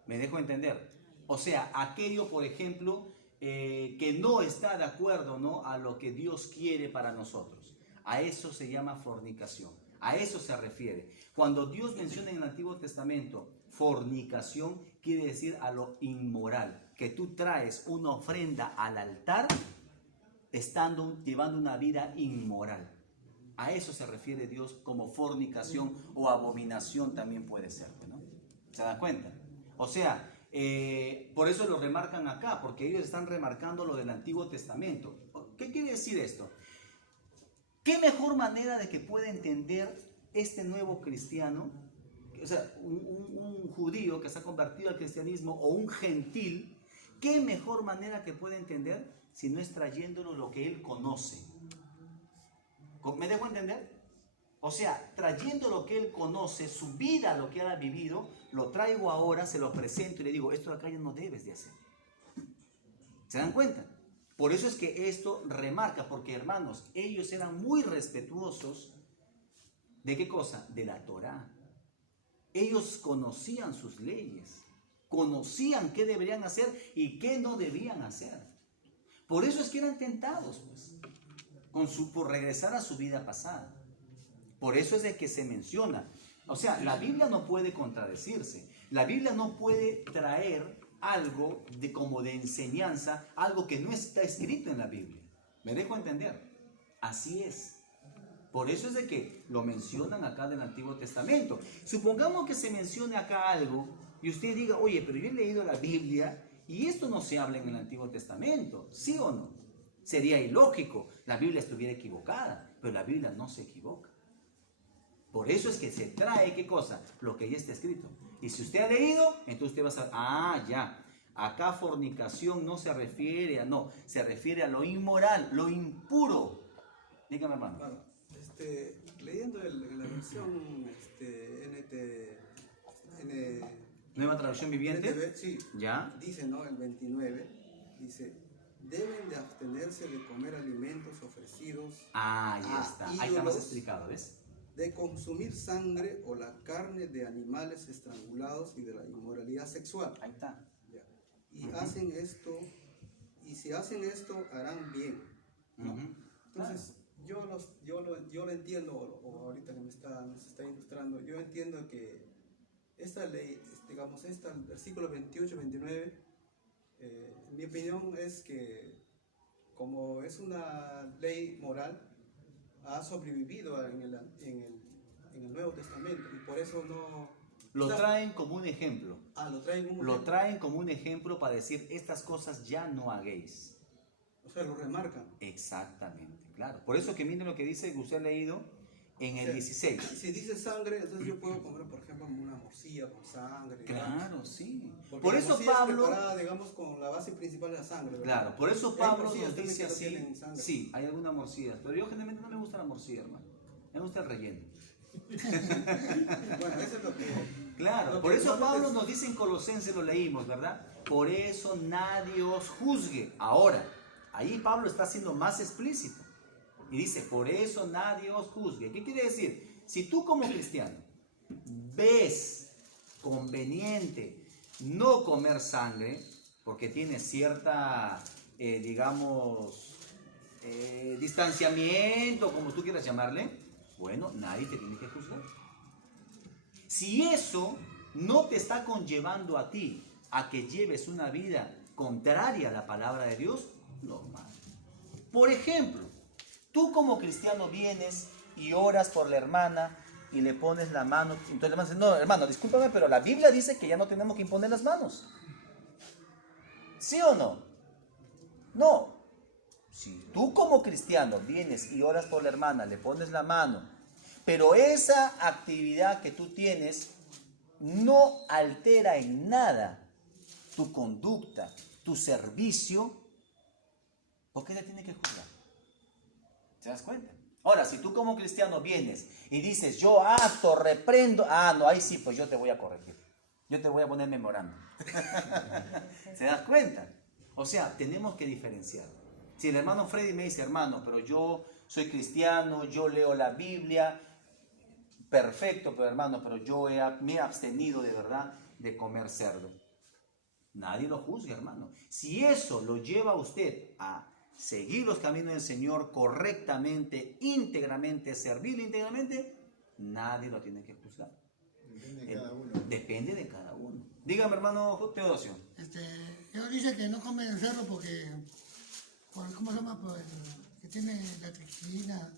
¿Me dejo entender? O sea, aquello, por ejemplo, que no está de acuerdo, ¿no?, a lo que Dios quiere para nosotros. A eso se llama fornicación. A eso se refiere. Cuando Dios menciona en el Antiguo Testamento fornicación, quiere decir a lo inmoral, que tú traes una ofrenda al altar llevando una vida inmoral. A eso se refiere Dios como fornicación o abominación también puede ser, ¿no? ¿Se dan cuenta? O sea, por eso lo remarcan acá, porque ellos están remarcando lo del Antiguo Testamento. ¿Qué quiere decir esto? ¿Qué mejor manera de que pueda entender este nuevo cristiano, o sea, un judío que se ha convertido al cristianismo o un gentil, qué mejor manera que pueda entender si no es trayéndolo lo que él conoce? ¿Me dejo entender? O sea, trayendo lo que él conoce, su vida, lo que él ha vivido, lo traigo ahora, se lo presento y le digo, esto de acá ya no debes de hacer. ¿Se dan cuenta? Por eso es que esto remarca, porque hermanos, ellos eran muy respetuosos. ¿De qué cosa? De la Torá. Ellos conocían sus leyes, conocían qué deberían hacer y qué no debían hacer. Por eso es que eran tentados, pues, por regresar a su vida pasada. Por eso es de que se menciona. O sea, la Biblia no puede contradecirse. La Biblia no puede traer algo como de enseñanza, algo que no está escrito en la Biblia. ¿Me dejo entender? Así es. Por eso es de que lo mencionan acá del Antiguo Testamento. Supongamos que se mencione acá algo y usted diga, oye, pero yo he leído la Biblia y esto no se habla en el Antiguo Testamento, ¿sí o no? Sería ilógico, la Biblia estuviera equivocada, pero la Biblia no se equivoca. Por eso es que se trae, ¿qué cosa? Lo que ya está escrito. Y si usted ha leído, entonces usted va a saber, ya, acá fornicación no se refiere se refiere a lo inmoral, lo impuro. Dígame, hermano. Bueno, leyendo la versión Nueva traducción viviente. NTV, sí, ¿Ya? dice, ¿no? El 29, dice, deben de abstenerse de comer alimentos ofrecidos Ahí a está más ídolos, explicado, ¿ves? de consumir sangre o la carne de animales estrangulados y de la inmoralidad sexual. Ahí está. Ya. Y hacen esto, y si hacen esto, harán bien, ¿no? Entonces, yo lo entiendo, o ahorita que nos está ilustrando, yo entiendo que esta ley, digamos, el versículo 28, 29, en mi opinión es que como es una ley moral, ha sobrevivido en el Nuevo Testamento y por eso no... Lo traen como un ejemplo. lo traen como un Lo ejemplo. traen como un ejemplo para decir, estas cosas ya no hagáis. O sea, lo remarcan. Exactamente, claro. Por eso que miren lo que dice que usted ha leído en el 16. Si dice sangre, entonces yo puedo comer, por ejemplo, una morcilla con sangre. Claro, sí. Porque Por la eso morcilla es Pablo... preparada, digamos, con la base principal de la sangre, ¿verdad? Claro, por eso Y hay Pablo morcillas nos también dice que no así. tienen sangre. Sí, hay algunas morcillas, pero yo generalmente no me gusta la morcilla, hermano. Me gusta el relleno. Bueno, eso es lo que... Claro, lo por que eso normalmente Pablo es- nos dice en Colosenses, lo leímos, ¿verdad? por eso nadie os juzgue. Ahora, ahí Pablo está siendo más explícito. Y dice, por eso nadie os juzgue. ¿Qué quiere decir? Si tú como cristiano ves conveniente no comer sangre, porque tienes cierta, distanciamiento, como tú quieras llamarle, bueno, nadie te tiene que juzgar. Si eso no te está conllevando a ti a que lleves una vida contraria a la palabra de Dios, normal. Por ejemplo, tú como cristiano vienes y oras por la hermana y le pones la mano, entonces la hermana dice, no, hermano, discúlpame, pero la Biblia dice que ya no tenemos que imponer las manos. ¿Sí o no? No. Si tú como cristiano vienes y oras por la hermana, le pones la mano, pero esa actividad que tú tienes no altera en nada tu conducta, tu servicio, ¿por qué te tiene que juzgar? ¿Te das cuenta? Ahora, si tú como cristiano vienes y dices, yo acto, reprendo, no, ahí sí, pues yo te voy a corregir. Yo te voy a poner memorando. ¿Se das cuenta? O sea, tenemos que diferenciar. Si el hermano Freddy me dice, hermano, pero yo soy cristiano, yo leo la Biblia, perfecto, pero hermano, pero yo me he abstenido de verdad de comer cerdo. Nadie lo juzga, hermano. Si eso lo lleva a usted a seguir los caminos del Señor correctamente, íntegramente, servirle íntegramente, nadie lo tiene que juzgar. Depende de cada uno. Depende de cada uno. Dígame, hermano Teodosio. Ellos dicen que no comen cerdo porque, ¿cómo se llama? Que tiene la tricina.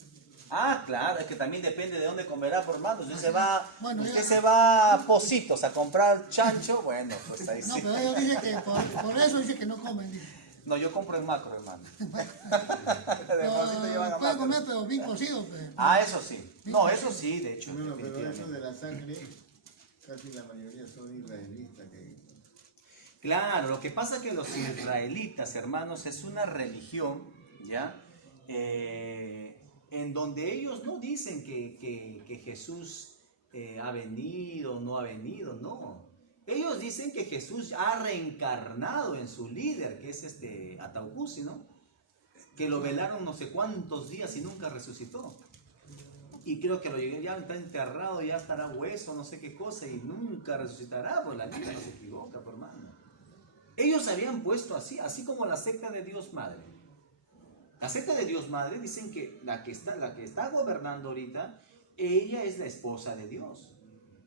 Claro, es que también depende de dónde comerá, por hermano. Usted Bueno, se va a Pocitos a comprar chancho, bueno, pues ahí No, sí. pero ellos dicen que por eso dicen que no comen. Dicen. No, yo compro en macro, hermano. De Pocito llevan a Pueden macro. comer, pero bien cocido. Pues. Eso sí. No, eso sí, de hecho. Bueno, pero eso definitivamente. de la sangre, casi la mayoría son israelitas que... Claro, lo que pasa es que los israelitas, hermanos, es una religión, ¿ya? En donde ellos no dicen que Jesús ha venido o no ha venido, no. Ellos dicen que Jesús ha reencarnado en su líder, que es Ataucusi, ¿no? Que lo velaron no sé cuántos días y nunca resucitó. Y creo que ya está enterrado, ya estará hueso, no sé qué cosa, y nunca resucitará, pues la Biblia no se equivoca, por hermano. Ellos habían puesto así como la secta de Dios Madre. La secta de Dios Madre dicen que la que está gobernando ahorita, ella es la esposa de Dios.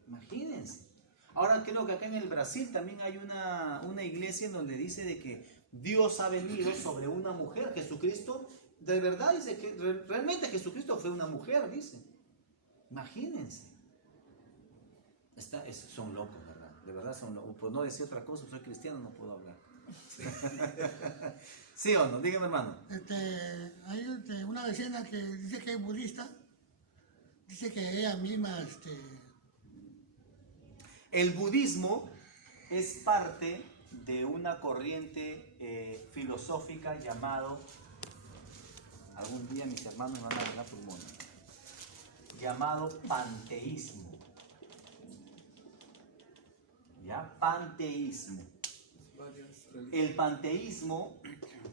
Imagínense. Ahora creo que acá en el Brasil también hay una iglesia en donde dice de que Dios ha venido sobre una mujer. Jesucristo, de verdad dice que realmente Jesucristo fue una mujer, dice. Imagínense. Son locos, ¿verdad? De verdad son locos. Por no decir otra cosa, soy cristiano, no puedo hablar. ¿Sí o no? Dígame, hermano. Hay una vecina que dice que es budista. Dice que ella misma... El budismo es parte de una corriente filosófica llamado, algún día mis hermanos van a hablar pulmones, llamado panteísmo. ¿Ya? Panteísmo. El panteísmo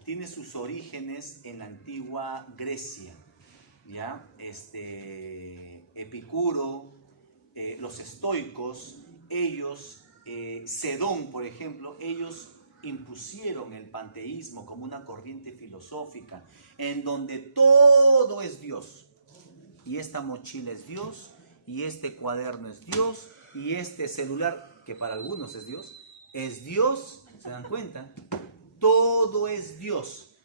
tiene sus orígenes en la antigua Grecia, ¿ya? Epicuro, los estoicos, ellos, Sedón, por ejemplo, ellos impusieron el panteísmo como una corriente filosófica en donde todo es Dios. Y esta mochila es Dios, y este cuaderno es Dios, y este celular, que para algunos es Dios, ¿se dan cuenta? Todo es Dios.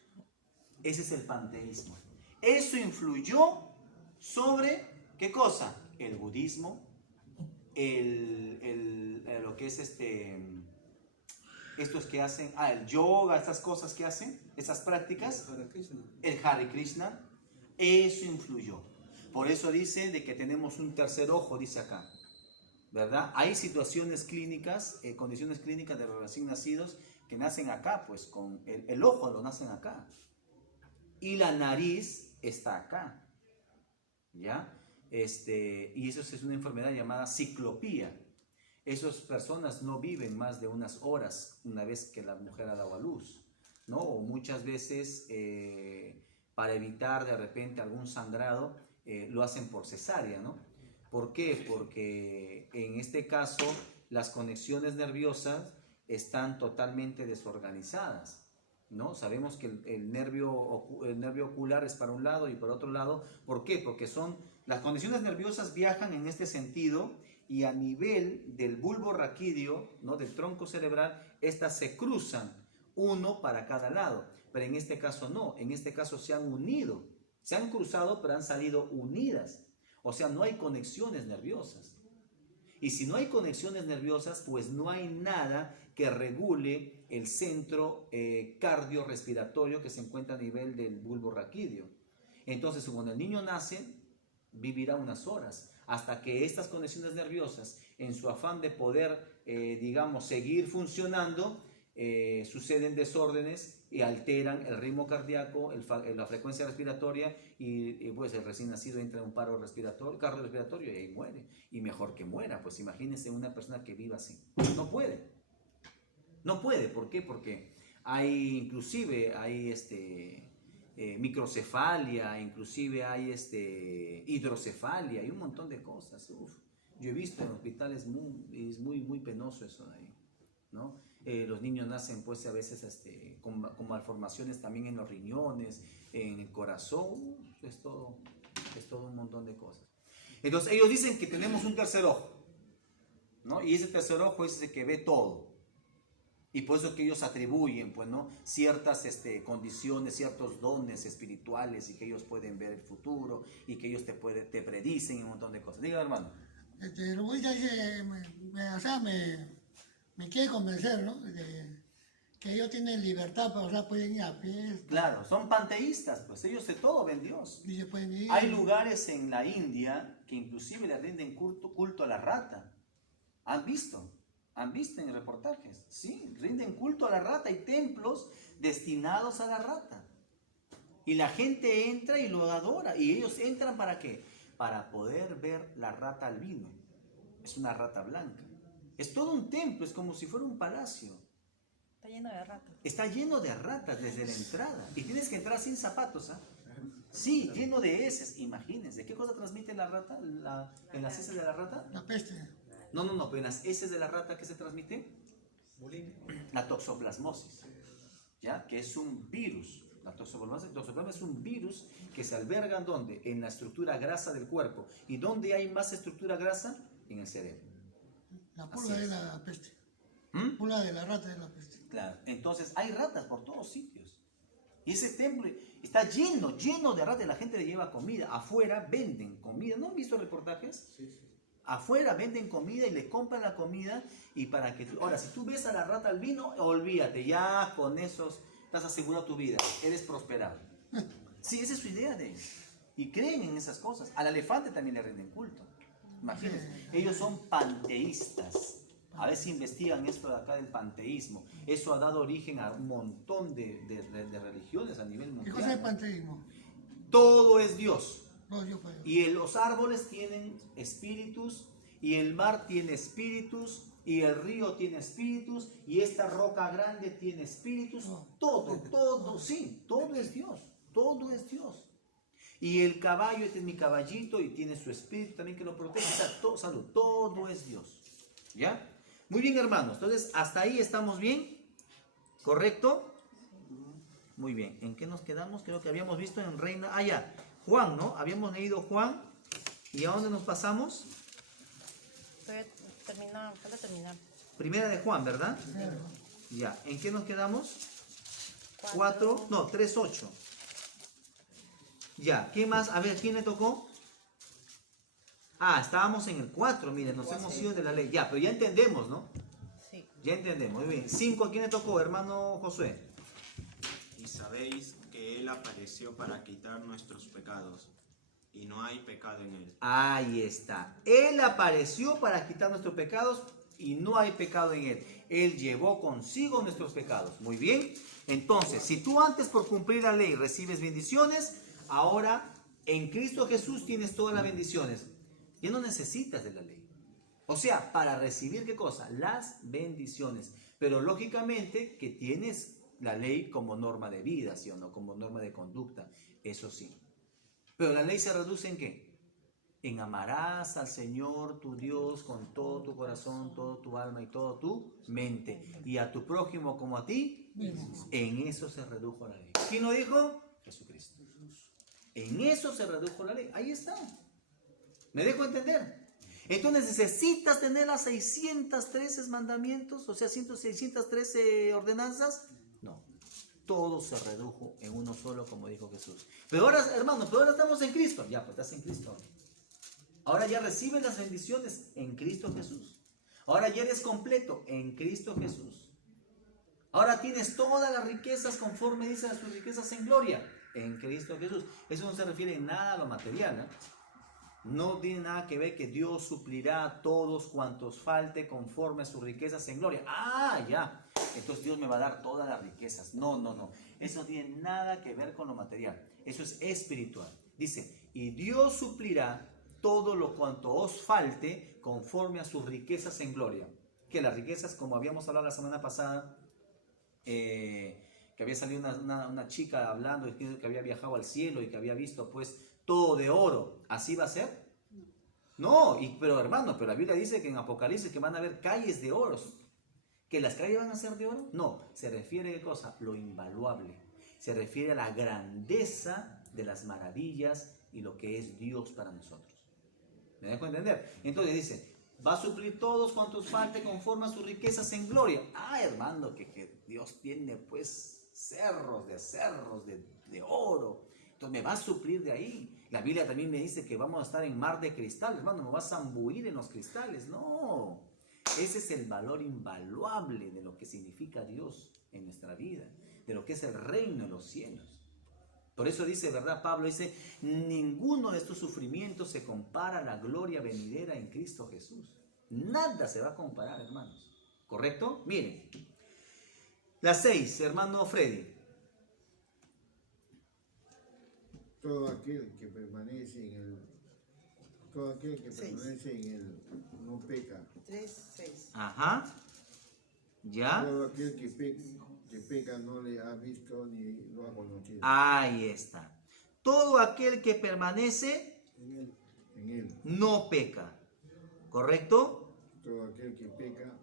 Ese es el panteísmo. Eso influyó sobre, ¿qué cosa? El budismo, lo que es estos que hacen, el yoga, estas cosas que hacen, esas prácticas, el Hare Krishna, eso influyó. Por eso dice de que tenemos un tercer ojo, dice acá, ¿verdad? Hay situaciones clínicas, condiciones clínicas de recién nacidos que nacen acá, pues con el ojo lo nacen acá. Y la nariz está acá, ¿ya? Y eso es una enfermedad llamada ciclopía. esas personas no viven más de unas horas una vez que la mujer ha dado a luz, ¿no? O muchas veces para evitar de repente algún sangrado lo hacen por cesárea, ¿no? ¿Por qué? Porque en este caso las conexiones nerviosas están totalmente desorganizadas, ¿no? Sabemos que el nervio ocular es para un lado y para otro lado. ¿Por qué? Porque las conexiones nerviosas viajan en este sentido y a nivel del bulbo raquídeo, ¿no? Del tronco cerebral, estas se cruzan, uno para cada lado. Pero en este caso no, en este caso se han unido, se han cruzado pero han salido unidas. O sea, no hay conexiones nerviosas. Y si no hay conexiones nerviosas, pues no hay nada que regule el centro cardiorrespiratorio que se encuentra a nivel del bulbo raquídeo. Entonces, cuando el niño nace, vivirá unas horas, hasta que estas conexiones nerviosas, en su afán de poder, digamos, seguir funcionando, suceden desórdenes y alteran el ritmo cardíaco, la frecuencia respiratoria y pues el recién nacido entra en un paro cardiorrespiratorio y ahí muere. Y mejor que muera, pues imagínense una persona que viva así. No puede. No puede, ¿por qué? Porque hay microcefalia, inclusive hay hidrocefalia, hay un montón de cosas. Yo he visto en hospitales, es muy penoso eso de ahí, ¿no? Los niños nacen pues a veces con malformaciones también en los riñones, en el corazón, es todo un montón de cosas. Entonces ellos dicen que tenemos un tercer ojo, ¿no? Y ese tercer ojo es el que ve todo. Y por eso que ellos atribuyen, pues, ¿no? Ciertas condiciones, ciertos dones espirituales y que ellos pueden ver el futuro y que ellos te predicen un montón de cosas. Diga, hermano. El budista dice, me quiere convencer, ¿no? Que ellos tienen libertad, pero, o sea, pueden ir a pie. Claro, son panteístas, pues ellos de todo ven Dios. Y se pueden ir. Hay lugares en la India que inclusive le rinden culto a la rata. ¿Han visto? ¿Han visto en reportajes? Sí, rinden culto a la rata. Hay templos destinados a la rata. Y la gente entra y lo adora. ¿Y ellos entran para qué? Para poder ver la rata albino. Es una rata blanca. Es todo un templo, es como si fuera un palacio. Está lleno de ratas. Está lleno de ratas desde la entrada. Y tienes que entrar sin zapatos, ¿ah? Sí, lleno de heces. Imagínense. ¿Qué cosa transmite la rata? ¿En las heces de la rata? La peste. No, pero en las heces de la rata, ¿qué se transmite? La toxoplasmosis, ¿ya? Que es un virus. La toxoplasmosis es un virus que se alberga ¿en dónde? En la estructura grasa del cuerpo. ¿Y dónde hay más estructura grasa? En el cerebro. La pulga es la peste. Pulga de la rata es la peste. Claro. Entonces hay ratas por todos sitios. Y ese templo está lleno de ratas. La gente le lleva comida. Afuera venden comida. ¿No han visto reportajes? Sí. Afuera venden comida y le compran la comida y para que ahora, si tú ves a la rata albino, olvídate, ya con esos estás asegurado tu vida, eres prosperado. Sí, esa es su idea de ellos. Y creen en esas cosas. Al elefante también le rinden culto. Imagínense, ellos son panteístas. A ver si investigan esto de acá del panteísmo. Eso ha dado origen a un montón de religiones a nivel mundial. ¿Qué cosa es panteísmo? Todo es Dios. Y los árboles tienen espíritus, y el mar tiene espíritus, y el río tiene espíritus, y esta roca grande tiene espíritus. Todo, sí, todo es Dios, todo es Dios. Y el caballo, este es mi caballito, y tiene su espíritu también que lo protege. O sea, todo es Dios. ¿Ya? Muy bien, hermanos. Entonces, hasta ahí estamos bien. ¿Correcto? Muy bien. ¿En qué nos quedamos? Creo que habíamos visto en Reina. Ah, ya. Juan, ¿no? Habíamos leído Juan. ¿Y a dónde nos pasamos? Falta terminar. Primera de Juan, ¿verdad? Ya. ¿En qué nos quedamos? 3:8. Ya. ¿Qué más? A ver, ¿quién le tocó? Ah, estábamos en el 4, miren, nos hemos ido de la ley. Ya, pero ya entendemos, ¿no? Sí. Ya entendemos, muy bien. 5, ¿a quién le tocó, hermano Josué? Y sabéis que Él apareció para quitar nuestros pecados, y no hay pecado en Él. Ahí está. Él apareció para quitar nuestros pecados y no hay pecado en Él. Él llevó consigo nuestros pecados. Muy bien. Entonces, si tú antes por cumplir la ley recibes bendiciones, ahora en Cristo Jesús tienes todas las bendiciones. Ya no necesitas de la ley. O sea, para recibir ¿qué cosa? Las bendiciones. Pero lógicamente que tienes la ley como norma de vida, ¿sí o no? Como norma de conducta, eso sí. Pero la ley se reduce ¿en qué? En amarás al Señor tu Dios con todo tu corazón, todo tu alma y toda tu mente. Y a tu prójimo como a ti. En eso se redujo la ley. ¿Quién lo dijo? Jesucristo. En eso se redujo la ley. Ahí está. ¿Me dejo entender? Entonces, ¿necesitas tener las 613 mandamientos? O sea, 613 ordenanzas. No. Todo se redujo en uno solo, como dijo Jesús. Pero ahora, hermano, pero ahora estamos en Cristo. Ya, pues estás en Cristo. Ahora ya recibes las bendiciones en Cristo Jesús. Ahora ya eres completo en Cristo Jesús. Ahora tienes todas las riquezas conforme dice a sus riquezas en gloria en Cristo Jesús. Eso no se refiere en nada a lo material, ¿eh? No tiene nada que ver que Dios suplirá a todos cuantos falte conforme a sus riquezas en gloria. Ah, ya. Entonces Dios me va a dar todas las riquezas. No, no, no. Eso no tiene nada que ver con lo material. Eso es espiritual. Dice, y Dios suplirá todo lo cuanto os falte conforme a sus riquezas en gloria. Que las riquezas, como habíamos hablado la semana pasada, que había salido una chica hablando diciendo que había viajado al cielo y que había visto pues todo de oro. ¿Así va a ser? No, pero hermano, pero la Biblia dice que en Apocalipsis que van a haber calles de oro. ¿Que las calles van a ser de oro? No, se refiere a qué cosa, lo invaluable. Se refiere a la grandeza de las maravillas y lo que es Dios para nosotros. ¿Me dejo entender? Entonces dice, va a suplir todos cuantos falte conforme a sus riquezas en gloria. Ah, hermano, que Dios tiene pues cerros de oro. Entonces me va a suplir de ahí. La Biblia también me dice que vamos a estar en mar de cristal. Hermano, me vas a zambuir en los cristales. No, ese es el valor invaluable de lo que significa Dios en nuestra vida, de lo que es el reino de los cielos. Por eso dice, ¿verdad? Pablo dice, ninguno de estos sufrimientos se compara a la gloria venidera en Cristo Jesús. Nada se va a comparar, hermanos. ¿Correcto? Miren. La 6, hermano Freddy. Todo aquel que permanece en él no peca. 3:6. Ajá. ¿Ya? Todo aquel que peca no le ha visto ni lo ha conocido. Ahí está. Todo aquel que permanece En él. no peca. ¿Correcto? Todo aquel que peca.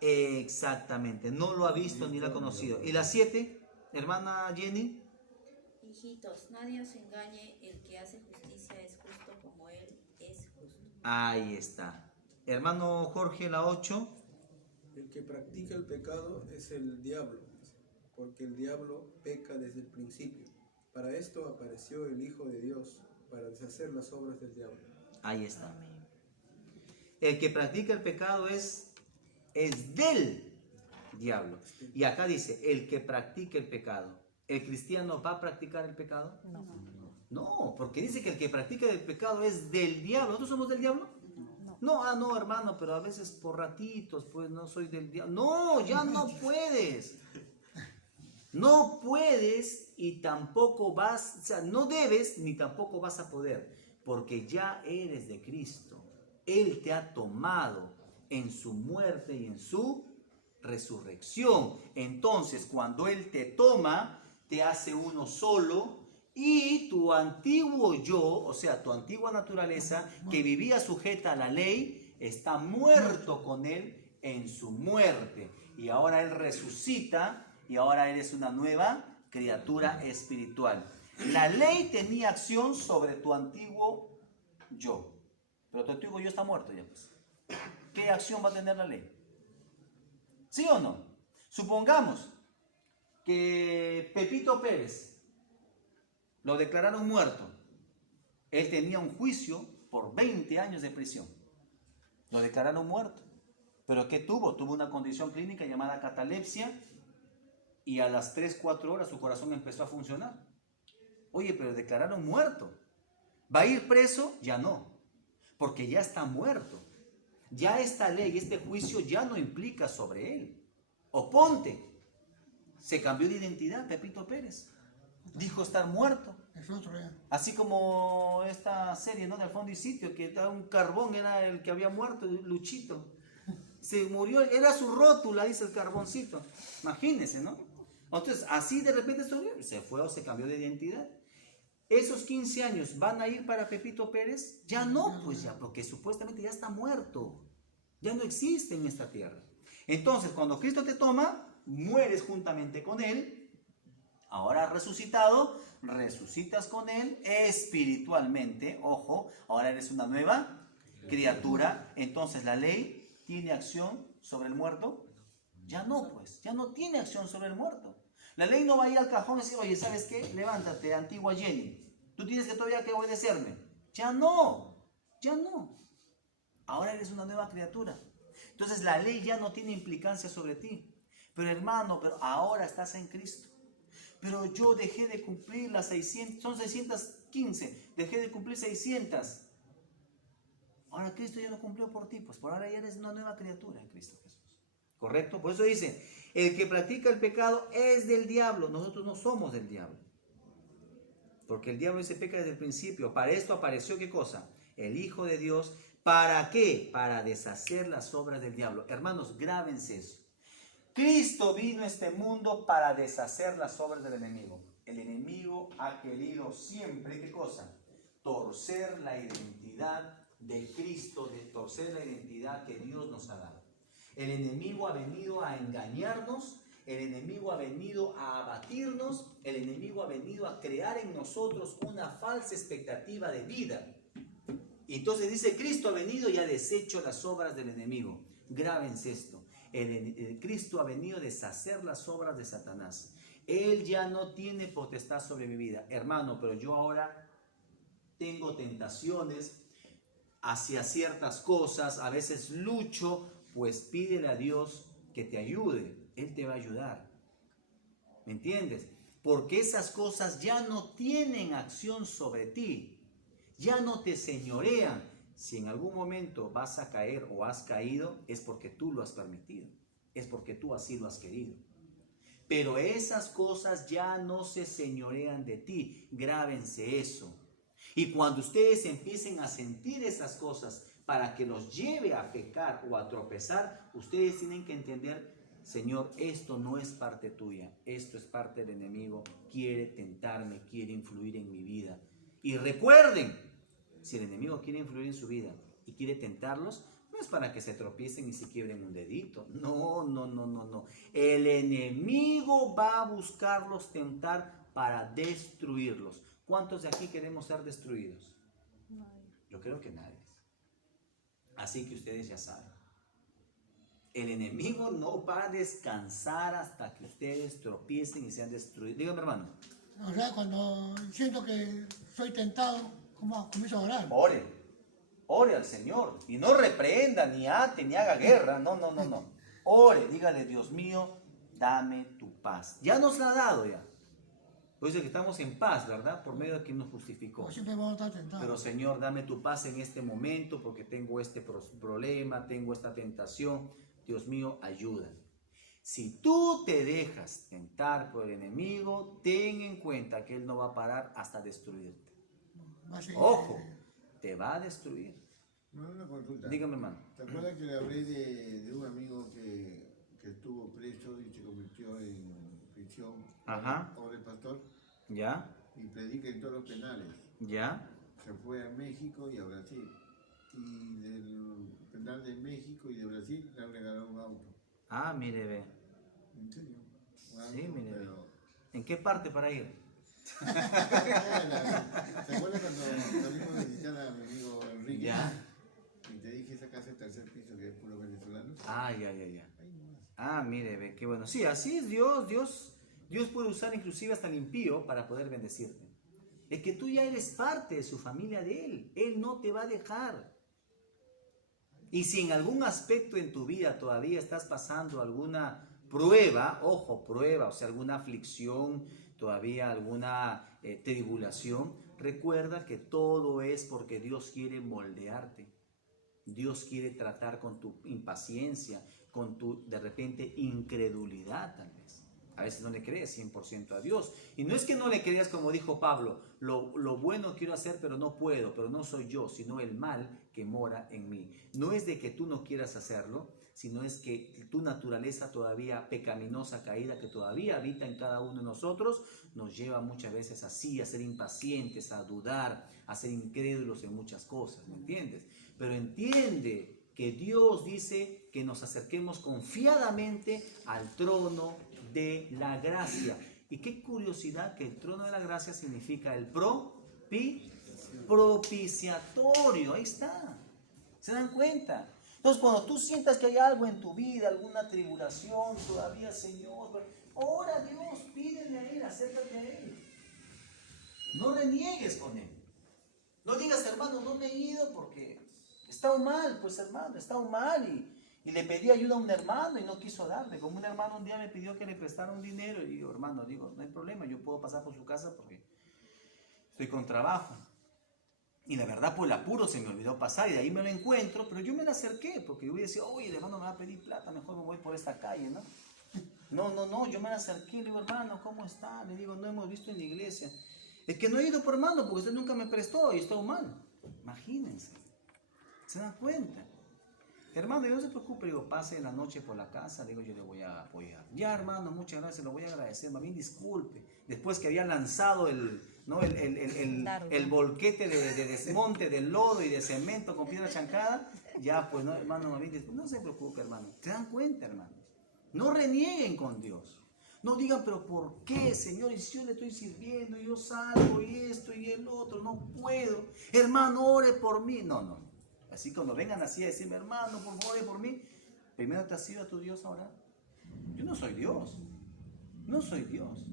Exactamente. No lo ha visto ni lo ha conocido. ¿Y la 7, hermana Jenny? Hijitos, nadie os engañe, el que hace justicia es justo como él es justo. Ahí está. Hermano Jorge, la 8. El que practica el pecado es el diablo, porque el diablo peca desde el principio. Para esto apareció el Hijo de Dios, para deshacer las obras del diablo. Ahí está. El que practica el pecado es del diablo. Y acá dice, el que practica el pecado. ¿El cristiano va a practicar el pecado? No. No, porque dice que el que practica el pecado es del diablo. ¿Nosotros somos del diablo? No, no, hermano, pero a veces por ratitos, pues no soy del diablo. No, ya no puedes. No puedes y tampoco vas, o sea, no debes ni tampoco vas a poder, porque ya eres de Cristo. Él te ha tomado en su muerte y en su resurrección. Entonces, cuando Él te toma, te hace uno solo y tu antiguo yo, o sea, tu antigua naturaleza que vivía sujeta a la ley, está muerto con Él en su muerte. Y ahora Él resucita y ahora eres una nueva criatura espiritual. La ley tenía acción sobre tu antiguo yo, pero tu antiguo yo está muerto ya pues. ¿Qué acción va a tener la ley? ¿Sí o no? Supongamos que Pepito Pérez lo declararon muerto. Él tenía un juicio por 20 años de prisión. Lo declararon muerto. ¿Pero qué tuvo? Tuvo una condición clínica llamada catalepsia y a las 3-4 horas su corazón empezó a funcionar. Oye, pero declararon muerto. ¿Va a ir preso? Ya no, porque ya está muerto. Ya esta ley, este juicio ya no implica sobre él. Oponte. Se cambió de identidad, Pepito Pérez. Dijo estar muerto. Es otro ya. Así como esta serie, ¿no? De Al fondo y sitio, que da un carbón, era el que había muerto, Luchito. Se murió, era su rótula, dice el carboncito. Imagínense, ¿no? Entonces, así de repente se fue o se cambió de identidad. ¿Esos 15 años van a ir para Pepito Pérez? Ya no, pues ya, porque supuestamente ya está muerto. Ya no existe en esta tierra. Entonces, cuando Cristo te toma, mueres juntamente con Él. Ahora resucitado, resucitas con Él espiritualmente. Ojo, ahora eres una nueva criatura. Entonces, ¿la ley tiene acción sobre el muerto? Ya no, pues, ya no tiene acción sobre el muerto. La ley no va a ir al cajón y decir, oye, ¿sabes qué? Levántate, antigua Jenny. Tú tienes que todavía que obedecerme. Ya no, ya no. Ahora eres una nueva criatura. Entonces la ley ya no tiene implicancia sobre ti. Pero hermano, pero ahora estás en Cristo. Pero yo dejé de cumplir las 600, son 615, dejé de cumplir 600. Ahora Cristo ya lo cumplió por ti, pues por ahora ya eres una nueva criatura en Cristo Jesús. ¿Correcto? Por eso dice, el que practica el pecado es del diablo. Nosotros no somos del diablo. Porque el diablo se peca desde el principio. Para esto apareció, ¿qué cosa? El Hijo de Dios. ¿Para qué? Para deshacer las obras del diablo. Hermanos, grábense eso. Cristo vino a este mundo para deshacer las obras del enemigo. El enemigo ha querido siempre, ¿qué cosa? Torcer la identidad de Cristo, de torcer la identidad que Dios nos ha dado. El enemigo ha venido a engañarnos, el enemigo ha venido a abatirnos, el enemigo ha venido a crear en nosotros una falsa expectativa de vida. Y entonces dice, Cristo ha venido y ha deshecho las obras del enemigo. Grábense esto. El Cristo ha venido a deshacer las obras de Satanás. Él ya no tiene potestad sobre mi vida. Hermano, pero yo ahora tengo tentaciones hacia ciertas cosas. A veces lucho, pues pídele a Dios que te ayude. Él te va a ayudar. ¿Me entiendes? Porque esas cosas ya no tienen acción sobre ti. Ya no te señorean. Si en algún momento vas a caer o has caído, es porque tú lo has permitido. Es porque tú así lo has querido. Pero esas cosas ya no se señorean de ti. Grábense eso. Y cuando ustedes empiecen a sentir esas cosas para que los lleve a pecar o a tropezar, ustedes tienen que entender, Señor, esto no es parte tuya. Esto es parte del enemigo. Quiere tentarme, quiere influir en mi vida. Y recuerden, si el enemigo quiere influir en su vida y quiere tentarlos, no es para que se tropiecen y se quiebren un dedito. No, no, no, no, no. El enemigo va a buscarlos tentar para destruirlos. ¿Cuántos de aquí queremos ser destruidos? Yo creo que nadie. Así que ustedes ya saben. El enemigo no va a descansar hasta que ustedes tropiecen y sean destruidos. Dígame, hermano. O sea, cuando siento que soy tentado, ¿cómo comienzo a orar? Ore al Señor. Y no reprenda, ni ate, ni haga guerra. No, no, no, no. Ore, dígale, Dios mío, dame tu paz. Ya nos la ha dado ya. Pues dice que estamos en paz, ¿verdad? Por medio de quien nos justificó. O siempre vamos a estar tentados. Pero Señor, dame tu paz en este momento porque tengo este problema, tengo esta tentación. Dios mío, ayúdame. Si tú te dejas tentar por el enemigo, ten en cuenta que él no va a parar hasta destruirte. Ojo, te va a destruir. Una consulta. Dígame, hermano. ¿Te acuerdas que le hablé de un amigo que estuvo preso y se convirtió en prisión? Ajá. Ahora el pastor. ¿Ya? Y predica en todos los penales. ¿Ya? Se fue a México y a Brasil. Y del penal de México y de Brasil le han regalado un auto. Ah, mire, ve. ¿En serio? Un auto, Sí, mire, ve. pero... ¿En qué parte para ir? ¿Se acuerdan cuando salimos a visitar a mi amigo Enrique? Ya. Y te dije esa casa del tercer piso que es puro venezolano. Ah, ya, ya, ya. Ahí nomás. Ah, mire, ve, qué bueno. Sí, así es Dios. Dios puede usar inclusive hasta el impío para poder bendecirte. Es que tú ya eres parte de su familia de Él. Él no te va a dejar. Y si en algún aspecto en tu vida todavía estás pasando alguna prueba, ojo, prueba, o sea, alguna aflicción, todavía alguna tribulación, recuerda que todo es porque Dios quiere moldearte. Dios quiere tratar con tu impaciencia, con tu, de repente, incredulidad tal vez. A veces no le crees 100% a Dios. Y no es que no le creas como dijo Pablo, lo bueno quiero hacer pero no puedo, pero no soy yo, sino el mal que mora en mí. No es de que tú no quieras hacerlo, sino es que tu naturaleza todavía pecaminosa, caída, que todavía habita en cada uno de nosotros, nos lleva muchas veces así, a ser impacientes, a dudar, a ser incrédulos en muchas cosas, ¿me entiendes? Pero entiende que Dios dice que nos acerquemos confiadamente al trono de la gracia. Y qué curiosidad que el trono de la gracia significa el propiciatorio. Ahí está. ¿Se dan cuenta? Entonces, cuando tú sientas que hay algo en tu vida, alguna tribulación, todavía, Señor, ora a Dios, pídele a Él, acércate a Él. No reniegues con Él. No digas, hermano, no me he ido porque he estado mal. Pues, hermano, he estado mal y le pedí ayuda a un hermano y no quiso darle. Como un hermano un día me pidió que le prestara un dinero y digo, hermano, no hay problema, yo puedo pasar por su casa porque estoy con trabajo. Y la verdad, por el apuro se me olvidó pasar y de ahí me lo encuentro, pero yo me la acerqué porque yo decía, oye, el hermano me va a pedir plata, mejor me voy por esta calle, ¿no? No, yo me la acerqué, le digo, hermano, ¿cómo está? Le digo, no hemos visto en la iglesia. Es que no he ido por hermano porque usted nunca me prestó y estoy mal. Imagínense, ¿se dan cuenta? Hermano, no se preocupe, digo, pase la noche por la casa, digo, yo le voy a apoyar. Ya, hermano, muchas gracias, lo voy a agradecer, más bien disculpe. Después que había lanzado el volquete de desmonte, de lodo y de cemento con piedra chancada, ya, pues, no, hermano, más bien disculpe. No se preocupe, hermano. ¿Se dan cuenta, hermanos? No renieguen con Dios. No digan, pero ¿por qué, Señor? Y si yo le estoy sirviendo, y yo salgo, y esto, y el otro, no puedo. Hermano, ore por mí. No. Así cuando vengan así a decirme, hermano, por favor, ore por mí, primero te has ido a tu Dios a orar. Yo no soy Dios. No soy Dios.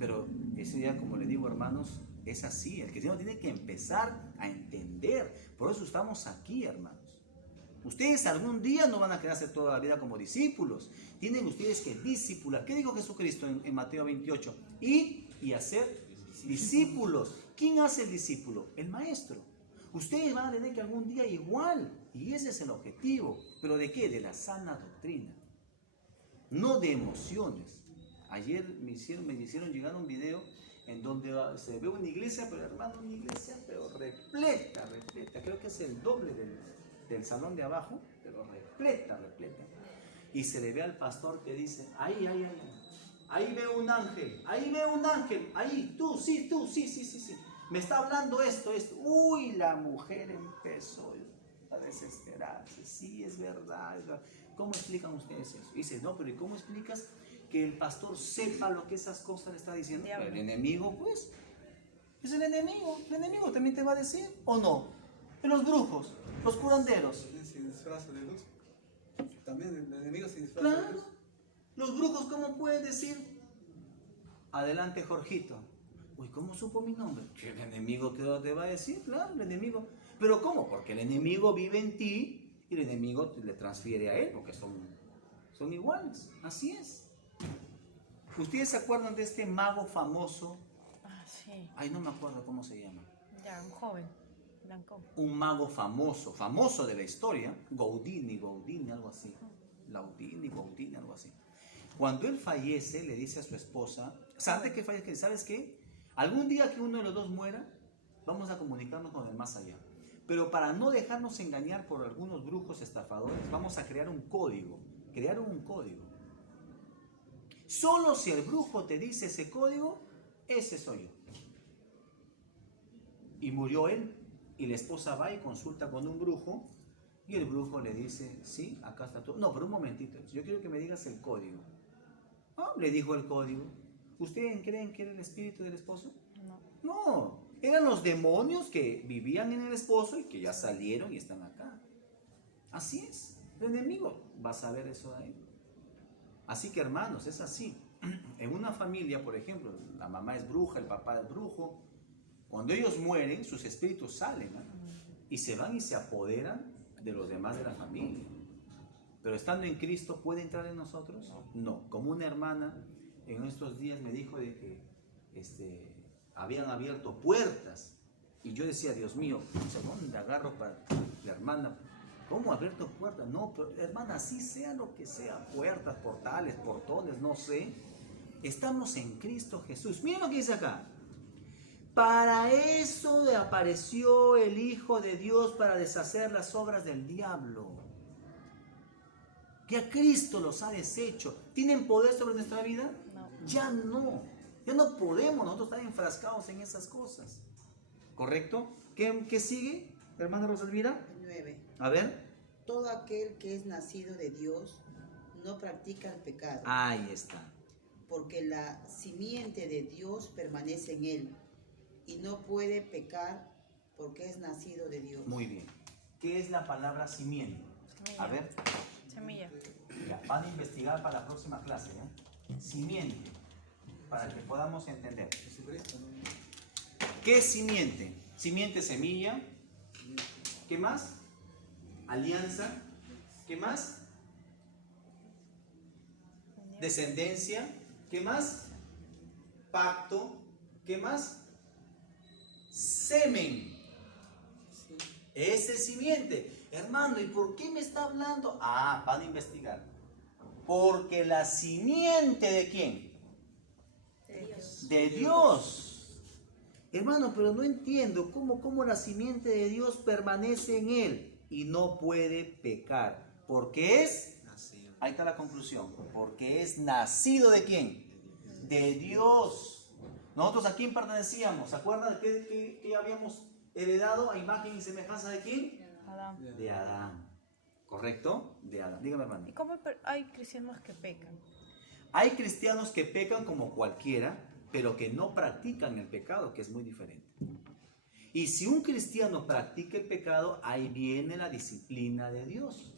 Pero ese día, como le digo, hermanos, es así. El cristiano tiene que empezar a entender. Por eso estamos aquí, hermanos. Ustedes algún día no van a quedarse toda la vida como discípulos. Tienen ustedes que discipular. ¿Qué dijo Jesucristo en Mateo 28? Ir y hacer discípulos. ¿Quién hace el discípulo? El maestro. Ustedes van a tener que algún día igual. Y ese es el objetivo. ¿Pero de qué? De la sana doctrina. No de emociones. Ayer me hicieron llegar un video en donde se ve una iglesia, pero hermano, una iglesia, pero repleta. Creo que es el doble del salón de abajo, pero repleta. Y se le ve al pastor que dice, ahí veo un ángel, ahí, tú, sí. Me está hablando esto. Uy, la mujer empezó a desesperarse. Sí, es verdad. ¿Cómo explican ustedes eso? Y dice, no, pero ¿y cómo explicas que el pastor sepa lo que esas cosas le está diciendo? El enemigo, pues, es el enemigo. El enemigo también te va a decir, ¿o no? Los brujos, los curanderos. Se disfraza de luz. También el enemigo se disfraza de luz. Claro. Los brujos, ¿cómo pueden decir? Adelante, Jorgito. Uy, ¿cómo supo mi nombre? El enemigo te va a decir, claro, el enemigo. ¿Pero cómo? Porque el enemigo vive en ti y el enemigo le transfiere a él, porque son iguales. Así es. ¿Ustedes se acuerdan de este mago famoso? Sí. Ay, no me acuerdo cómo se llama. Ya, un joven, blanco. Un mago famoso de la historia, Gaudini, algo así. Gaudini, algo así. Cuando él fallece, le dice a su esposa, antes que fallezca, ¿sabes qué? Algún día que uno de los dos muera, vamos a comunicarnos con el más allá. Pero para no dejarnos engañar por algunos brujos estafadores, vamos a crear un código. Crearon un código. Solo si el brujo te dice ese código, ese soy yo. Y murió él. Y la esposa va y consulta con un brujo. Y el brujo le dice, sí, acá está todo. No, pero un momentito, yo quiero que me digas el código. Le dijo el código. ¿Ustedes creen que era el espíritu del esposo? No, eran los demonios que vivían en el esposo y que ya salieron y están acá. Así es, el enemigo va a saber eso de ahí. Así que, hermanos, es así. En una familia, por ejemplo, la mamá es bruja, el papá es brujo. Cuando ellos mueren, sus espíritus salen, ¿no? Y se van y se apoderan de los demás de la familia. Pero estando en Cristo, ¿puede entrar en nosotros? No. Como una hermana en estos días me dijo de que habían abierto puertas. Y yo decía, Dios mío, ¿dónde agarro para la hermana? ¿Cómo abrir tu puerta? No, pero hermana, así sea lo que sea, puertas, portales, portones, no sé. Estamos en Cristo Jesús. Miren lo que dice acá. Para eso le apareció el Hijo de Dios, para deshacer las obras del diablo. Ya Cristo los ha deshecho. ¿Tienen poder sobre nuestra vida? No. Ya no. Ya no podemos nosotros estar enfrascados en esas cosas. ¿Correcto? ¿Qué sigue, hermana Rosalvira? 9. A ver. Todo aquel que es nacido de Dios no practica el pecado, Ahí está. porque la simiente de Dios permanece en él y no puede pecar porque es nacido de Dios. Muy bien. ¿Qué es la palabra simiente? A ver. Semilla. Ya, van a investigar para la próxima clase, ¿eh? Simiente, para que podamos entender. Jesucristo, ¿no? ¿Qué es simiente? Simiente, semilla. ¿Qué más? Alianza. ¿Qué más? Descendencia. ¿Qué más? Pacto. ¿Qué más? Semen. Ese es simiente. Hermano, ¿y por qué me está hablando? Ah, van a investigar. Porque la simiente de quién? De Dios. De Dios. Hermano, pero no entiendo cómo la simiente de Dios permanece en él y no puede pecar. Porque es, Nacido. ahí está la conclusión, porque es nacido de quién? De Dios. Nosotros a quién pertenecíamos, ¿se acuerdan que habíamos heredado a imagen y semejanza de quién? Adán. De Adán. ¿Correcto? De Adán. Dígame, hermano. ¿Y cómo hay cristianos que pecan? Hay cristianos que pecan como cualquiera, pero que no practican el pecado, que es muy diferente. Y si un cristiano practica el pecado, ahí viene la disciplina de Dios.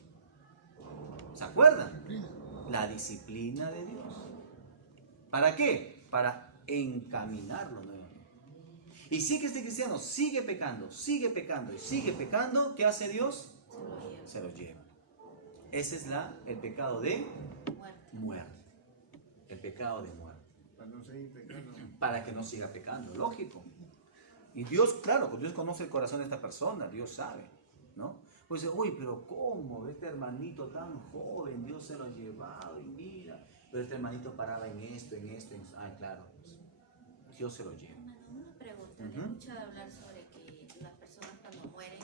¿Se acuerdan? La disciplina de Dios. ¿Para qué? Para encaminarlo nuevamente. Y si que este cristiano sigue pecando y sigue pecando, ¿qué hace Dios? Se lo lleva. Ese es el pecado de Muerte. muerte. El pecado de muerte. Para no seguir pecando. Para que no siga pecando, lógico. Y Dios, claro, pues Dios conoce el corazón de esta persona, Dios sabe, ¿no? Pues dice, uy, pero ¿cómo? Este hermanito tan joven, Dios se lo ha llevado y mira. Pero este hermanito paraba en esto. Ay, claro, pues Dios se lo lleva. Hermano, una pregunta. Ujú. He escuchado hablar sobre que las personas cuando mueren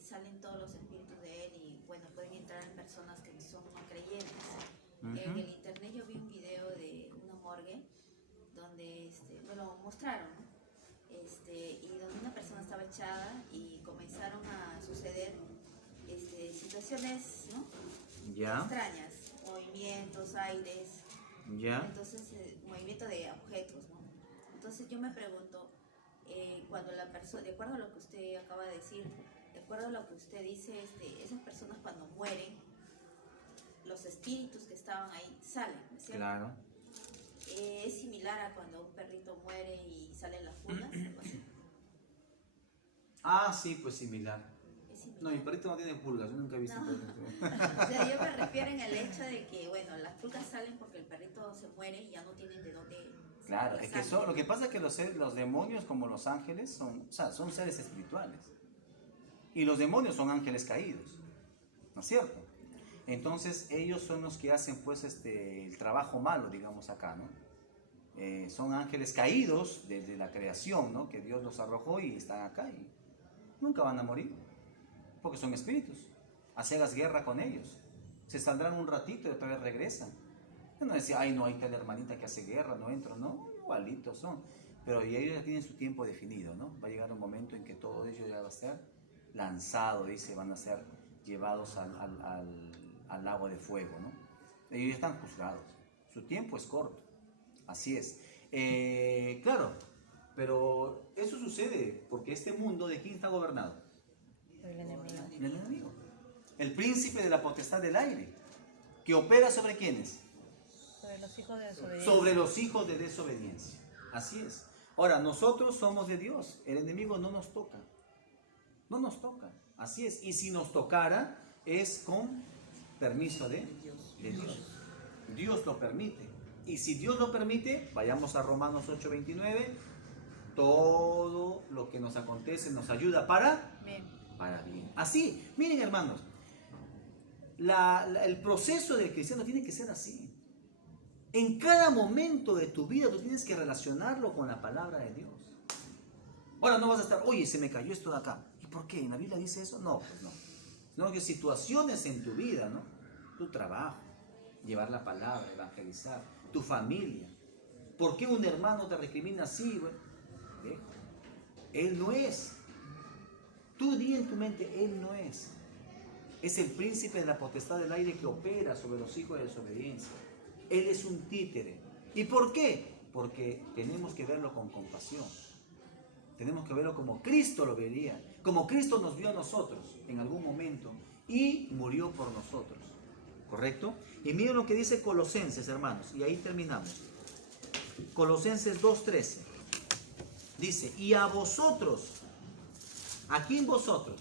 salen todos los espíritus de él y bueno, pueden entrar en personas que son no creyentes. En Ujú. el internet yo vi un video de una morgue donde me lo mostraron, ¿no? Y donde una persona estaba echada y comenzaron a suceder situaciones, ¿no? ¿Ya? Extrañas, movimientos, aires, ¿Ya? entonces movimiento de objetos, ¿no? Entonces yo me pregunto, cuando la persona, de acuerdo a lo que usted acaba de decir, de acuerdo a lo que usted dice, esas personas cuando mueren, los espíritus que estaban ahí salen, ¿no es cierto? Claro. Es similar a cuando un perrito muere y salen las pulgas, algo así. Ah, sí, pues similar. Es similar. No, mi perrito no tiene pulgas, yo nunca he visto No. un perrito. O sea, yo me refiero en el hecho de que, bueno, las pulgas salen porque el perrito se muere y ya no tienen de dónde. Claro, sacar es que sangre. lo que pasa es que los demonios, como los ángeles, son seres espirituales. Y los demonios son ángeles caídos, ¿no es cierto? Entonces ellos son los que hacen pues el trabajo malo, digamos acá, ¿no? Son ángeles caídos desde la creación, ¿no? Que Dios los arrojó y están acá y nunca van a morir, porque son espíritus. Hagas guerra con ellos. Se saldrán un ratito y otra vez regresan. Yo no decía, ay no, hay tal hermanita que hace guerra, no entro, no, igualitos son. Pero y ellos ya tienen su tiempo definido, ¿no? Va a llegar un momento en que todo ello ya va a ser lanzado, dice, van a ser llevados al lago de fuego, ¿no? Ellos ya están juzgados. Su tiempo es corto. Así es. Claro, pero eso sucede porque este mundo, ¿de quién está gobernado? El enemigo. El enemigo. El príncipe de la potestad del aire, que opera sobre quiénes? Sobre los hijos de desobediencia. Sobre los hijos de desobediencia. Así es. Ahora, nosotros somos de Dios. El enemigo no nos toca. No nos toca. Así es. Y si nos tocara, es con permiso de Dios. Dios lo permite. Y si Dios lo permite, vayamos a Romanos 8:29. Todo lo que nos acontece nos ayuda para Bien. para bien. Así, miren hermanos, el proceso del cristiano tiene que ser así. En cada momento de tu vida tú tienes que relacionarlo con la palabra de Dios. Ahora no vas a estar, oye, se me cayó esto de acá. ¿Y por qué? ¿En la Biblia dice eso? No, pues no. Sino que situaciones en tu vida, ¿no? Tu trabajo, llevar la palabra, evangelizar, tu familia. ¿Por qué un hermano te recrimina así? Bueno, él no es. Tú di en tu mente, él no es. Es el príncipe de la potestad del aire que opera sobre los hijos de desobediencia. Él es un títere. ¿Y por qué? Porque tenemos que verlo con compasión. Tenemos que verlo como Cristo lo vería. Como Cristo nos vio a nosotros en algún momento y murió por nosotros. ¿Correcto? Y miren lo que dice Colosenses, hermanos. Y ahí terminamos. Colosenses 2:13. Dice, y a vosotros. ¿A quién vosotros?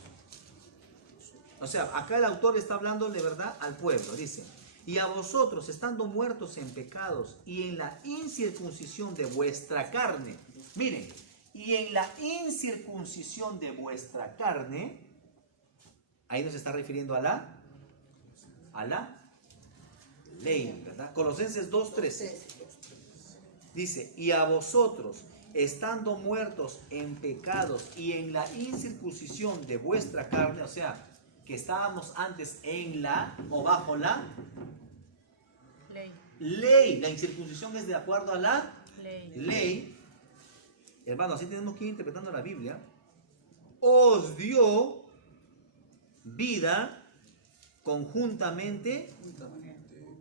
O sea, acá el autor está hablando de verdad al pueblo. Dice, y a vosotros, estando muertos en pecados y en la incircuncisión de vuestra carne. Miren, y en la incircuncisión de vuestra carne, ahí nos está refiriendo a la ley, ¿verdad? Colosenses 2:13. Dice, y a vosotros, estando muertos en pecados y en la incircuncisión de vuestra carne, o sea, que estábamos antes en la o bajo la ley. La incircuncisión es de acuerdo a la ley. Hermano, así tenemos que ir interpretando la Biblia. Os dio vida conjuntamente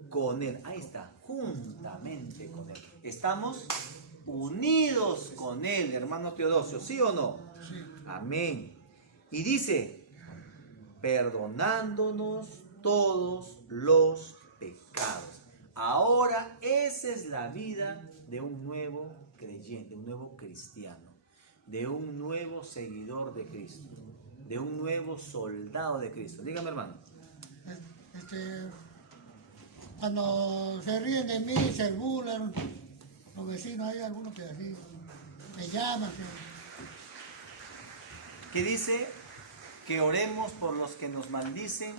con él. Ahí está, juntamente con él. Estamos unidos con él, hermano Teodosio, ¿sí o no? Sí. Amén. Y dice, perdonándonos todos los pecados. Ahora esa es la vida de un nuevo creyente, un nuevo cristiano, de un nuevo seguidor de Cristo, de un nuevo soldado de Cristo. Dígame, hermano. Cuando se ríen de mí, se burlan, los vecinos, hay algunos que así me llaman. ¿Qué dice? Que oremos por los que nos maldicen,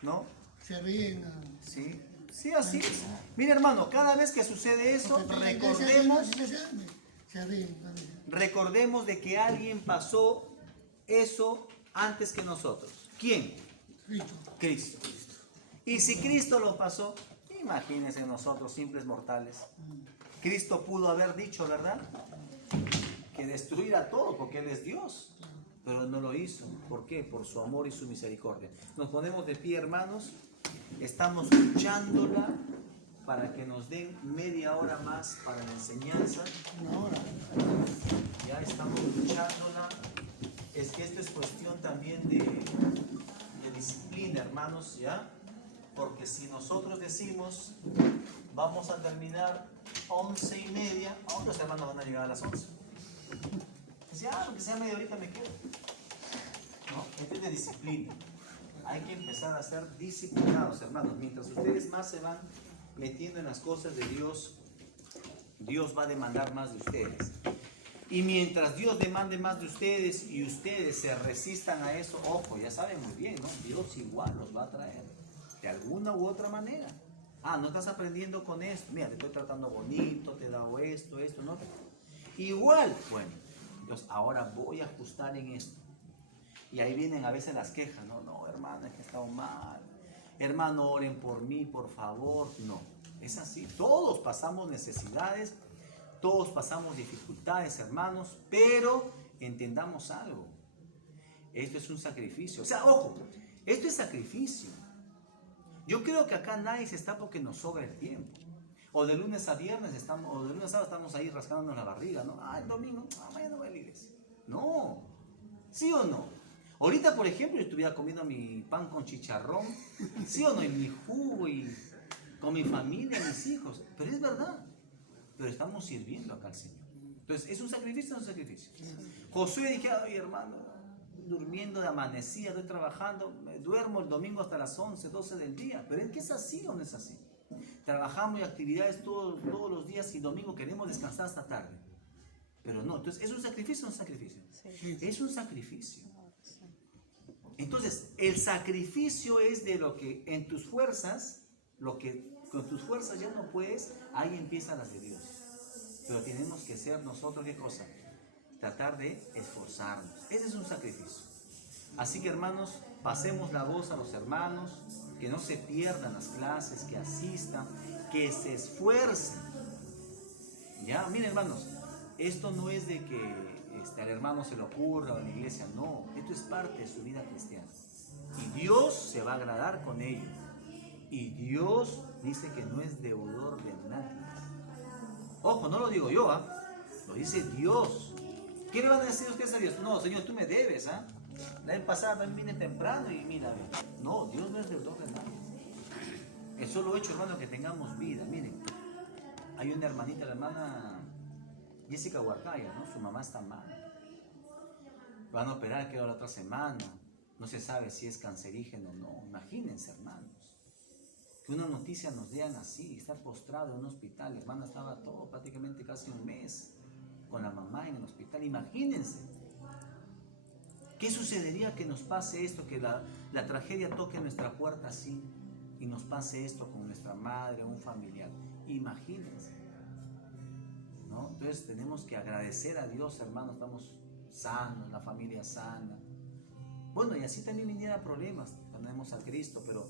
¿no? Se ríen. Sí, sí, así es. Mira, hermano, cada vez que sucede eso, recordemos de que alguien pasó eso antes que nosotros. ¿Quién? Cristo. Y si Cristo lo pasó, imagínense nosotros, simples mortales. Cristo pudo haber dicho, ¿verdad?, que destruir a todo porque Él es Dios. Pero no lo hizo. ¿Por qué? Por su amor y su misericordia. Nos ponemos de pie, hermanos. Estamos luchándola para que nos den media hora más para la enseñanza. Una hora. Ya estamos luchándola. Es que esto es cuestión también de disciplina, hermanos, ¿ya? Porque si nosotros decimos, vamos a terminar 11:30, otros hermanos van a llegar a las 11. Dice, aunque sea media horita me quedo. ¿No? Esto es de disciplina. Hay que empezar a ser disciplinados, hermanos. Mientras ustedes más se van metiendo en las cosas de Dios, Dios va a demandar más de ustedes. Y mientras Dios demande más de ustedes y ustedes se resistan a eso, ojo, ya saben muy bien, ¿no? Dios igual los va a traer, de alguna u otra manera. No estás aprendiendo con esto. Mira, te estoy tratando bonito, te he dado esto, ¿no? Igual, bueno, entonces ahora voy a ajustar en esto. Y ahí vienen a veces las quejas, no, hermano, es que he estado mal. Hermano, oren por mí, por favor. No, es así. Todos pasamos necesidades, todos pasamos dificultades, hermanos, pero entendamos algo. Esto es un sacrificio. O sea, ojo, esto es sacrificio. Yo creo que acá nadie se está porque nos sobra el tiempo. O de lunes a viernes estamos, o de lunes a sábado estamos ahí rascándonos la barriga, ¿no? El domingo, mañana voy a la iglesia. No, ¿sí o no? Ahorita, por ejemplo, yo estuviera comiendo mi pan con chicharrón, ¿sí o no? Y mi jugo y con mi familia, mis hijos. Pero es verdad. Pero estamos sirviendo acá al Señor. Entonces, ¿es un sacrificio o no es un sacrificio? Josué dije, ay, hermano, durmiendo de amanecida, estoy trabajando, duermo el domingo hasta las 11, 12 del día. Pero es que es así o no es así. Trabajamos y actividades todos los días y domingo queremos descansar hasta tarde. Pero no, entonces, ¿es un sacrificio o no es un sacrificio? Sí. Es un sacrificio. Entonces, el sacrificio es de lo que en tus fuerzas, lo que con tus fuerzas ya no puedes, ahí empiezan las de Dios. Pero tenemos que ser nosotros, ¿qué cosa? Tratar de esforzarnos. Ese es un sacrificio. Así que, hermanos, pasemos la voz a los hermanos, que no se pierdan las clases, que asistan, que se esfuercen. Ya, miren, hermanos, esto no es de que al hermano se le ocurra o en la iglesia, no, esto es parte de su vida cristiana. Y Dios se va a agradar con ello. Y Dios dice que no es deudor de nadie. Ojo, no lo digo yo, lo dice Dios. ¿Qué le van a decir ustedes a Dios? No, Señor, tú me debes, La vez pasada también vine temprano y mira, no, Dios no es deudor de nadie. El solo hecho, hermano, que tengamos vida. Miren, hay una hermanita, la hermana Jessica Huarcaya, ¿no? Su mamá está mal. Van a operar, creo, la otra semana. No se sabe si es cancerígeno o no. Imagínense, hermanos, que una noticia nos digan así, estar postrado en un hospital. La hermana estaba todo, prácticamente casi un mes, con la mamá en el hospital. Imagínense. ¿Qué sucedería que nos pase esto, que la tragedia toque nuestra puerta así y nos pase esto con nuestra madre o un familiar? Imagínense, ¿no? Entonces tenemos que agradecer a Dios, hermanos, estamos sanos, la familia sana. Bueno, y así también viniera problemas, tenemos a Cristo, pero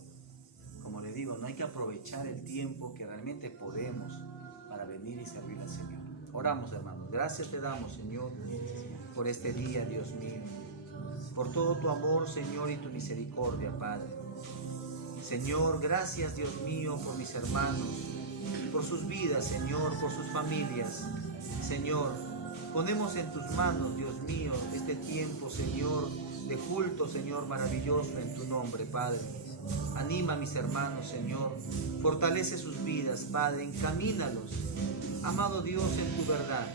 como le digo, no hay que aprovechar el tiempo que realmente podemos para venir y servir al Señor. Oramos, hermanos. Gracias te damos, Señor, por este día, Dios mío, por todo tu amor, Señor, y tu misericordia, Padre. Señor, gracias, Dios mío, por mis hermanos, por sus vidas, Señor, por sus familias. Señor, ponemos en tus manos, Dios mío, este tiempo, Señor, de culto, Señor, maravilloso en tu nombre, Padre. Anima a mis hermanos, Señor, fortalece sus vidas, Padre, encamínalos, amado Dios, en tu verdad.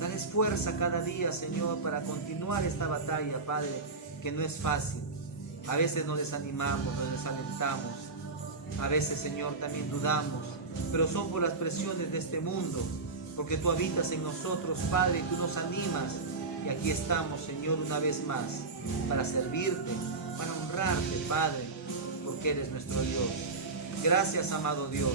Dales fuerza cada día, Señor, para continuar esta batalla, Padre, que no es fácil. A veces nos desanimamos, nos desalentamos. A veces, Señor, también dudamos, pero son por las presiones de este mundo, porque tú habitas en nosotros, Padre, y tú nos animas. Y aquí estamos, Señor, una vez más, para servirte, para honrarte, Padre, porque eres nuestro Dios. Gracias, amado Dios.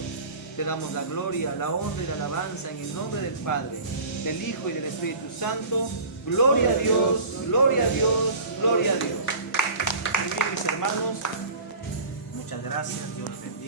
Te damos la gloria, la honra y la alabanza en el nombre del Padre, del Hijo y del Espíritu Santo. Gloria a Dios, gloria a Dios, gloria a Dios. Muy bien, mis hermanos, muchas gracias. Dios les bendiga.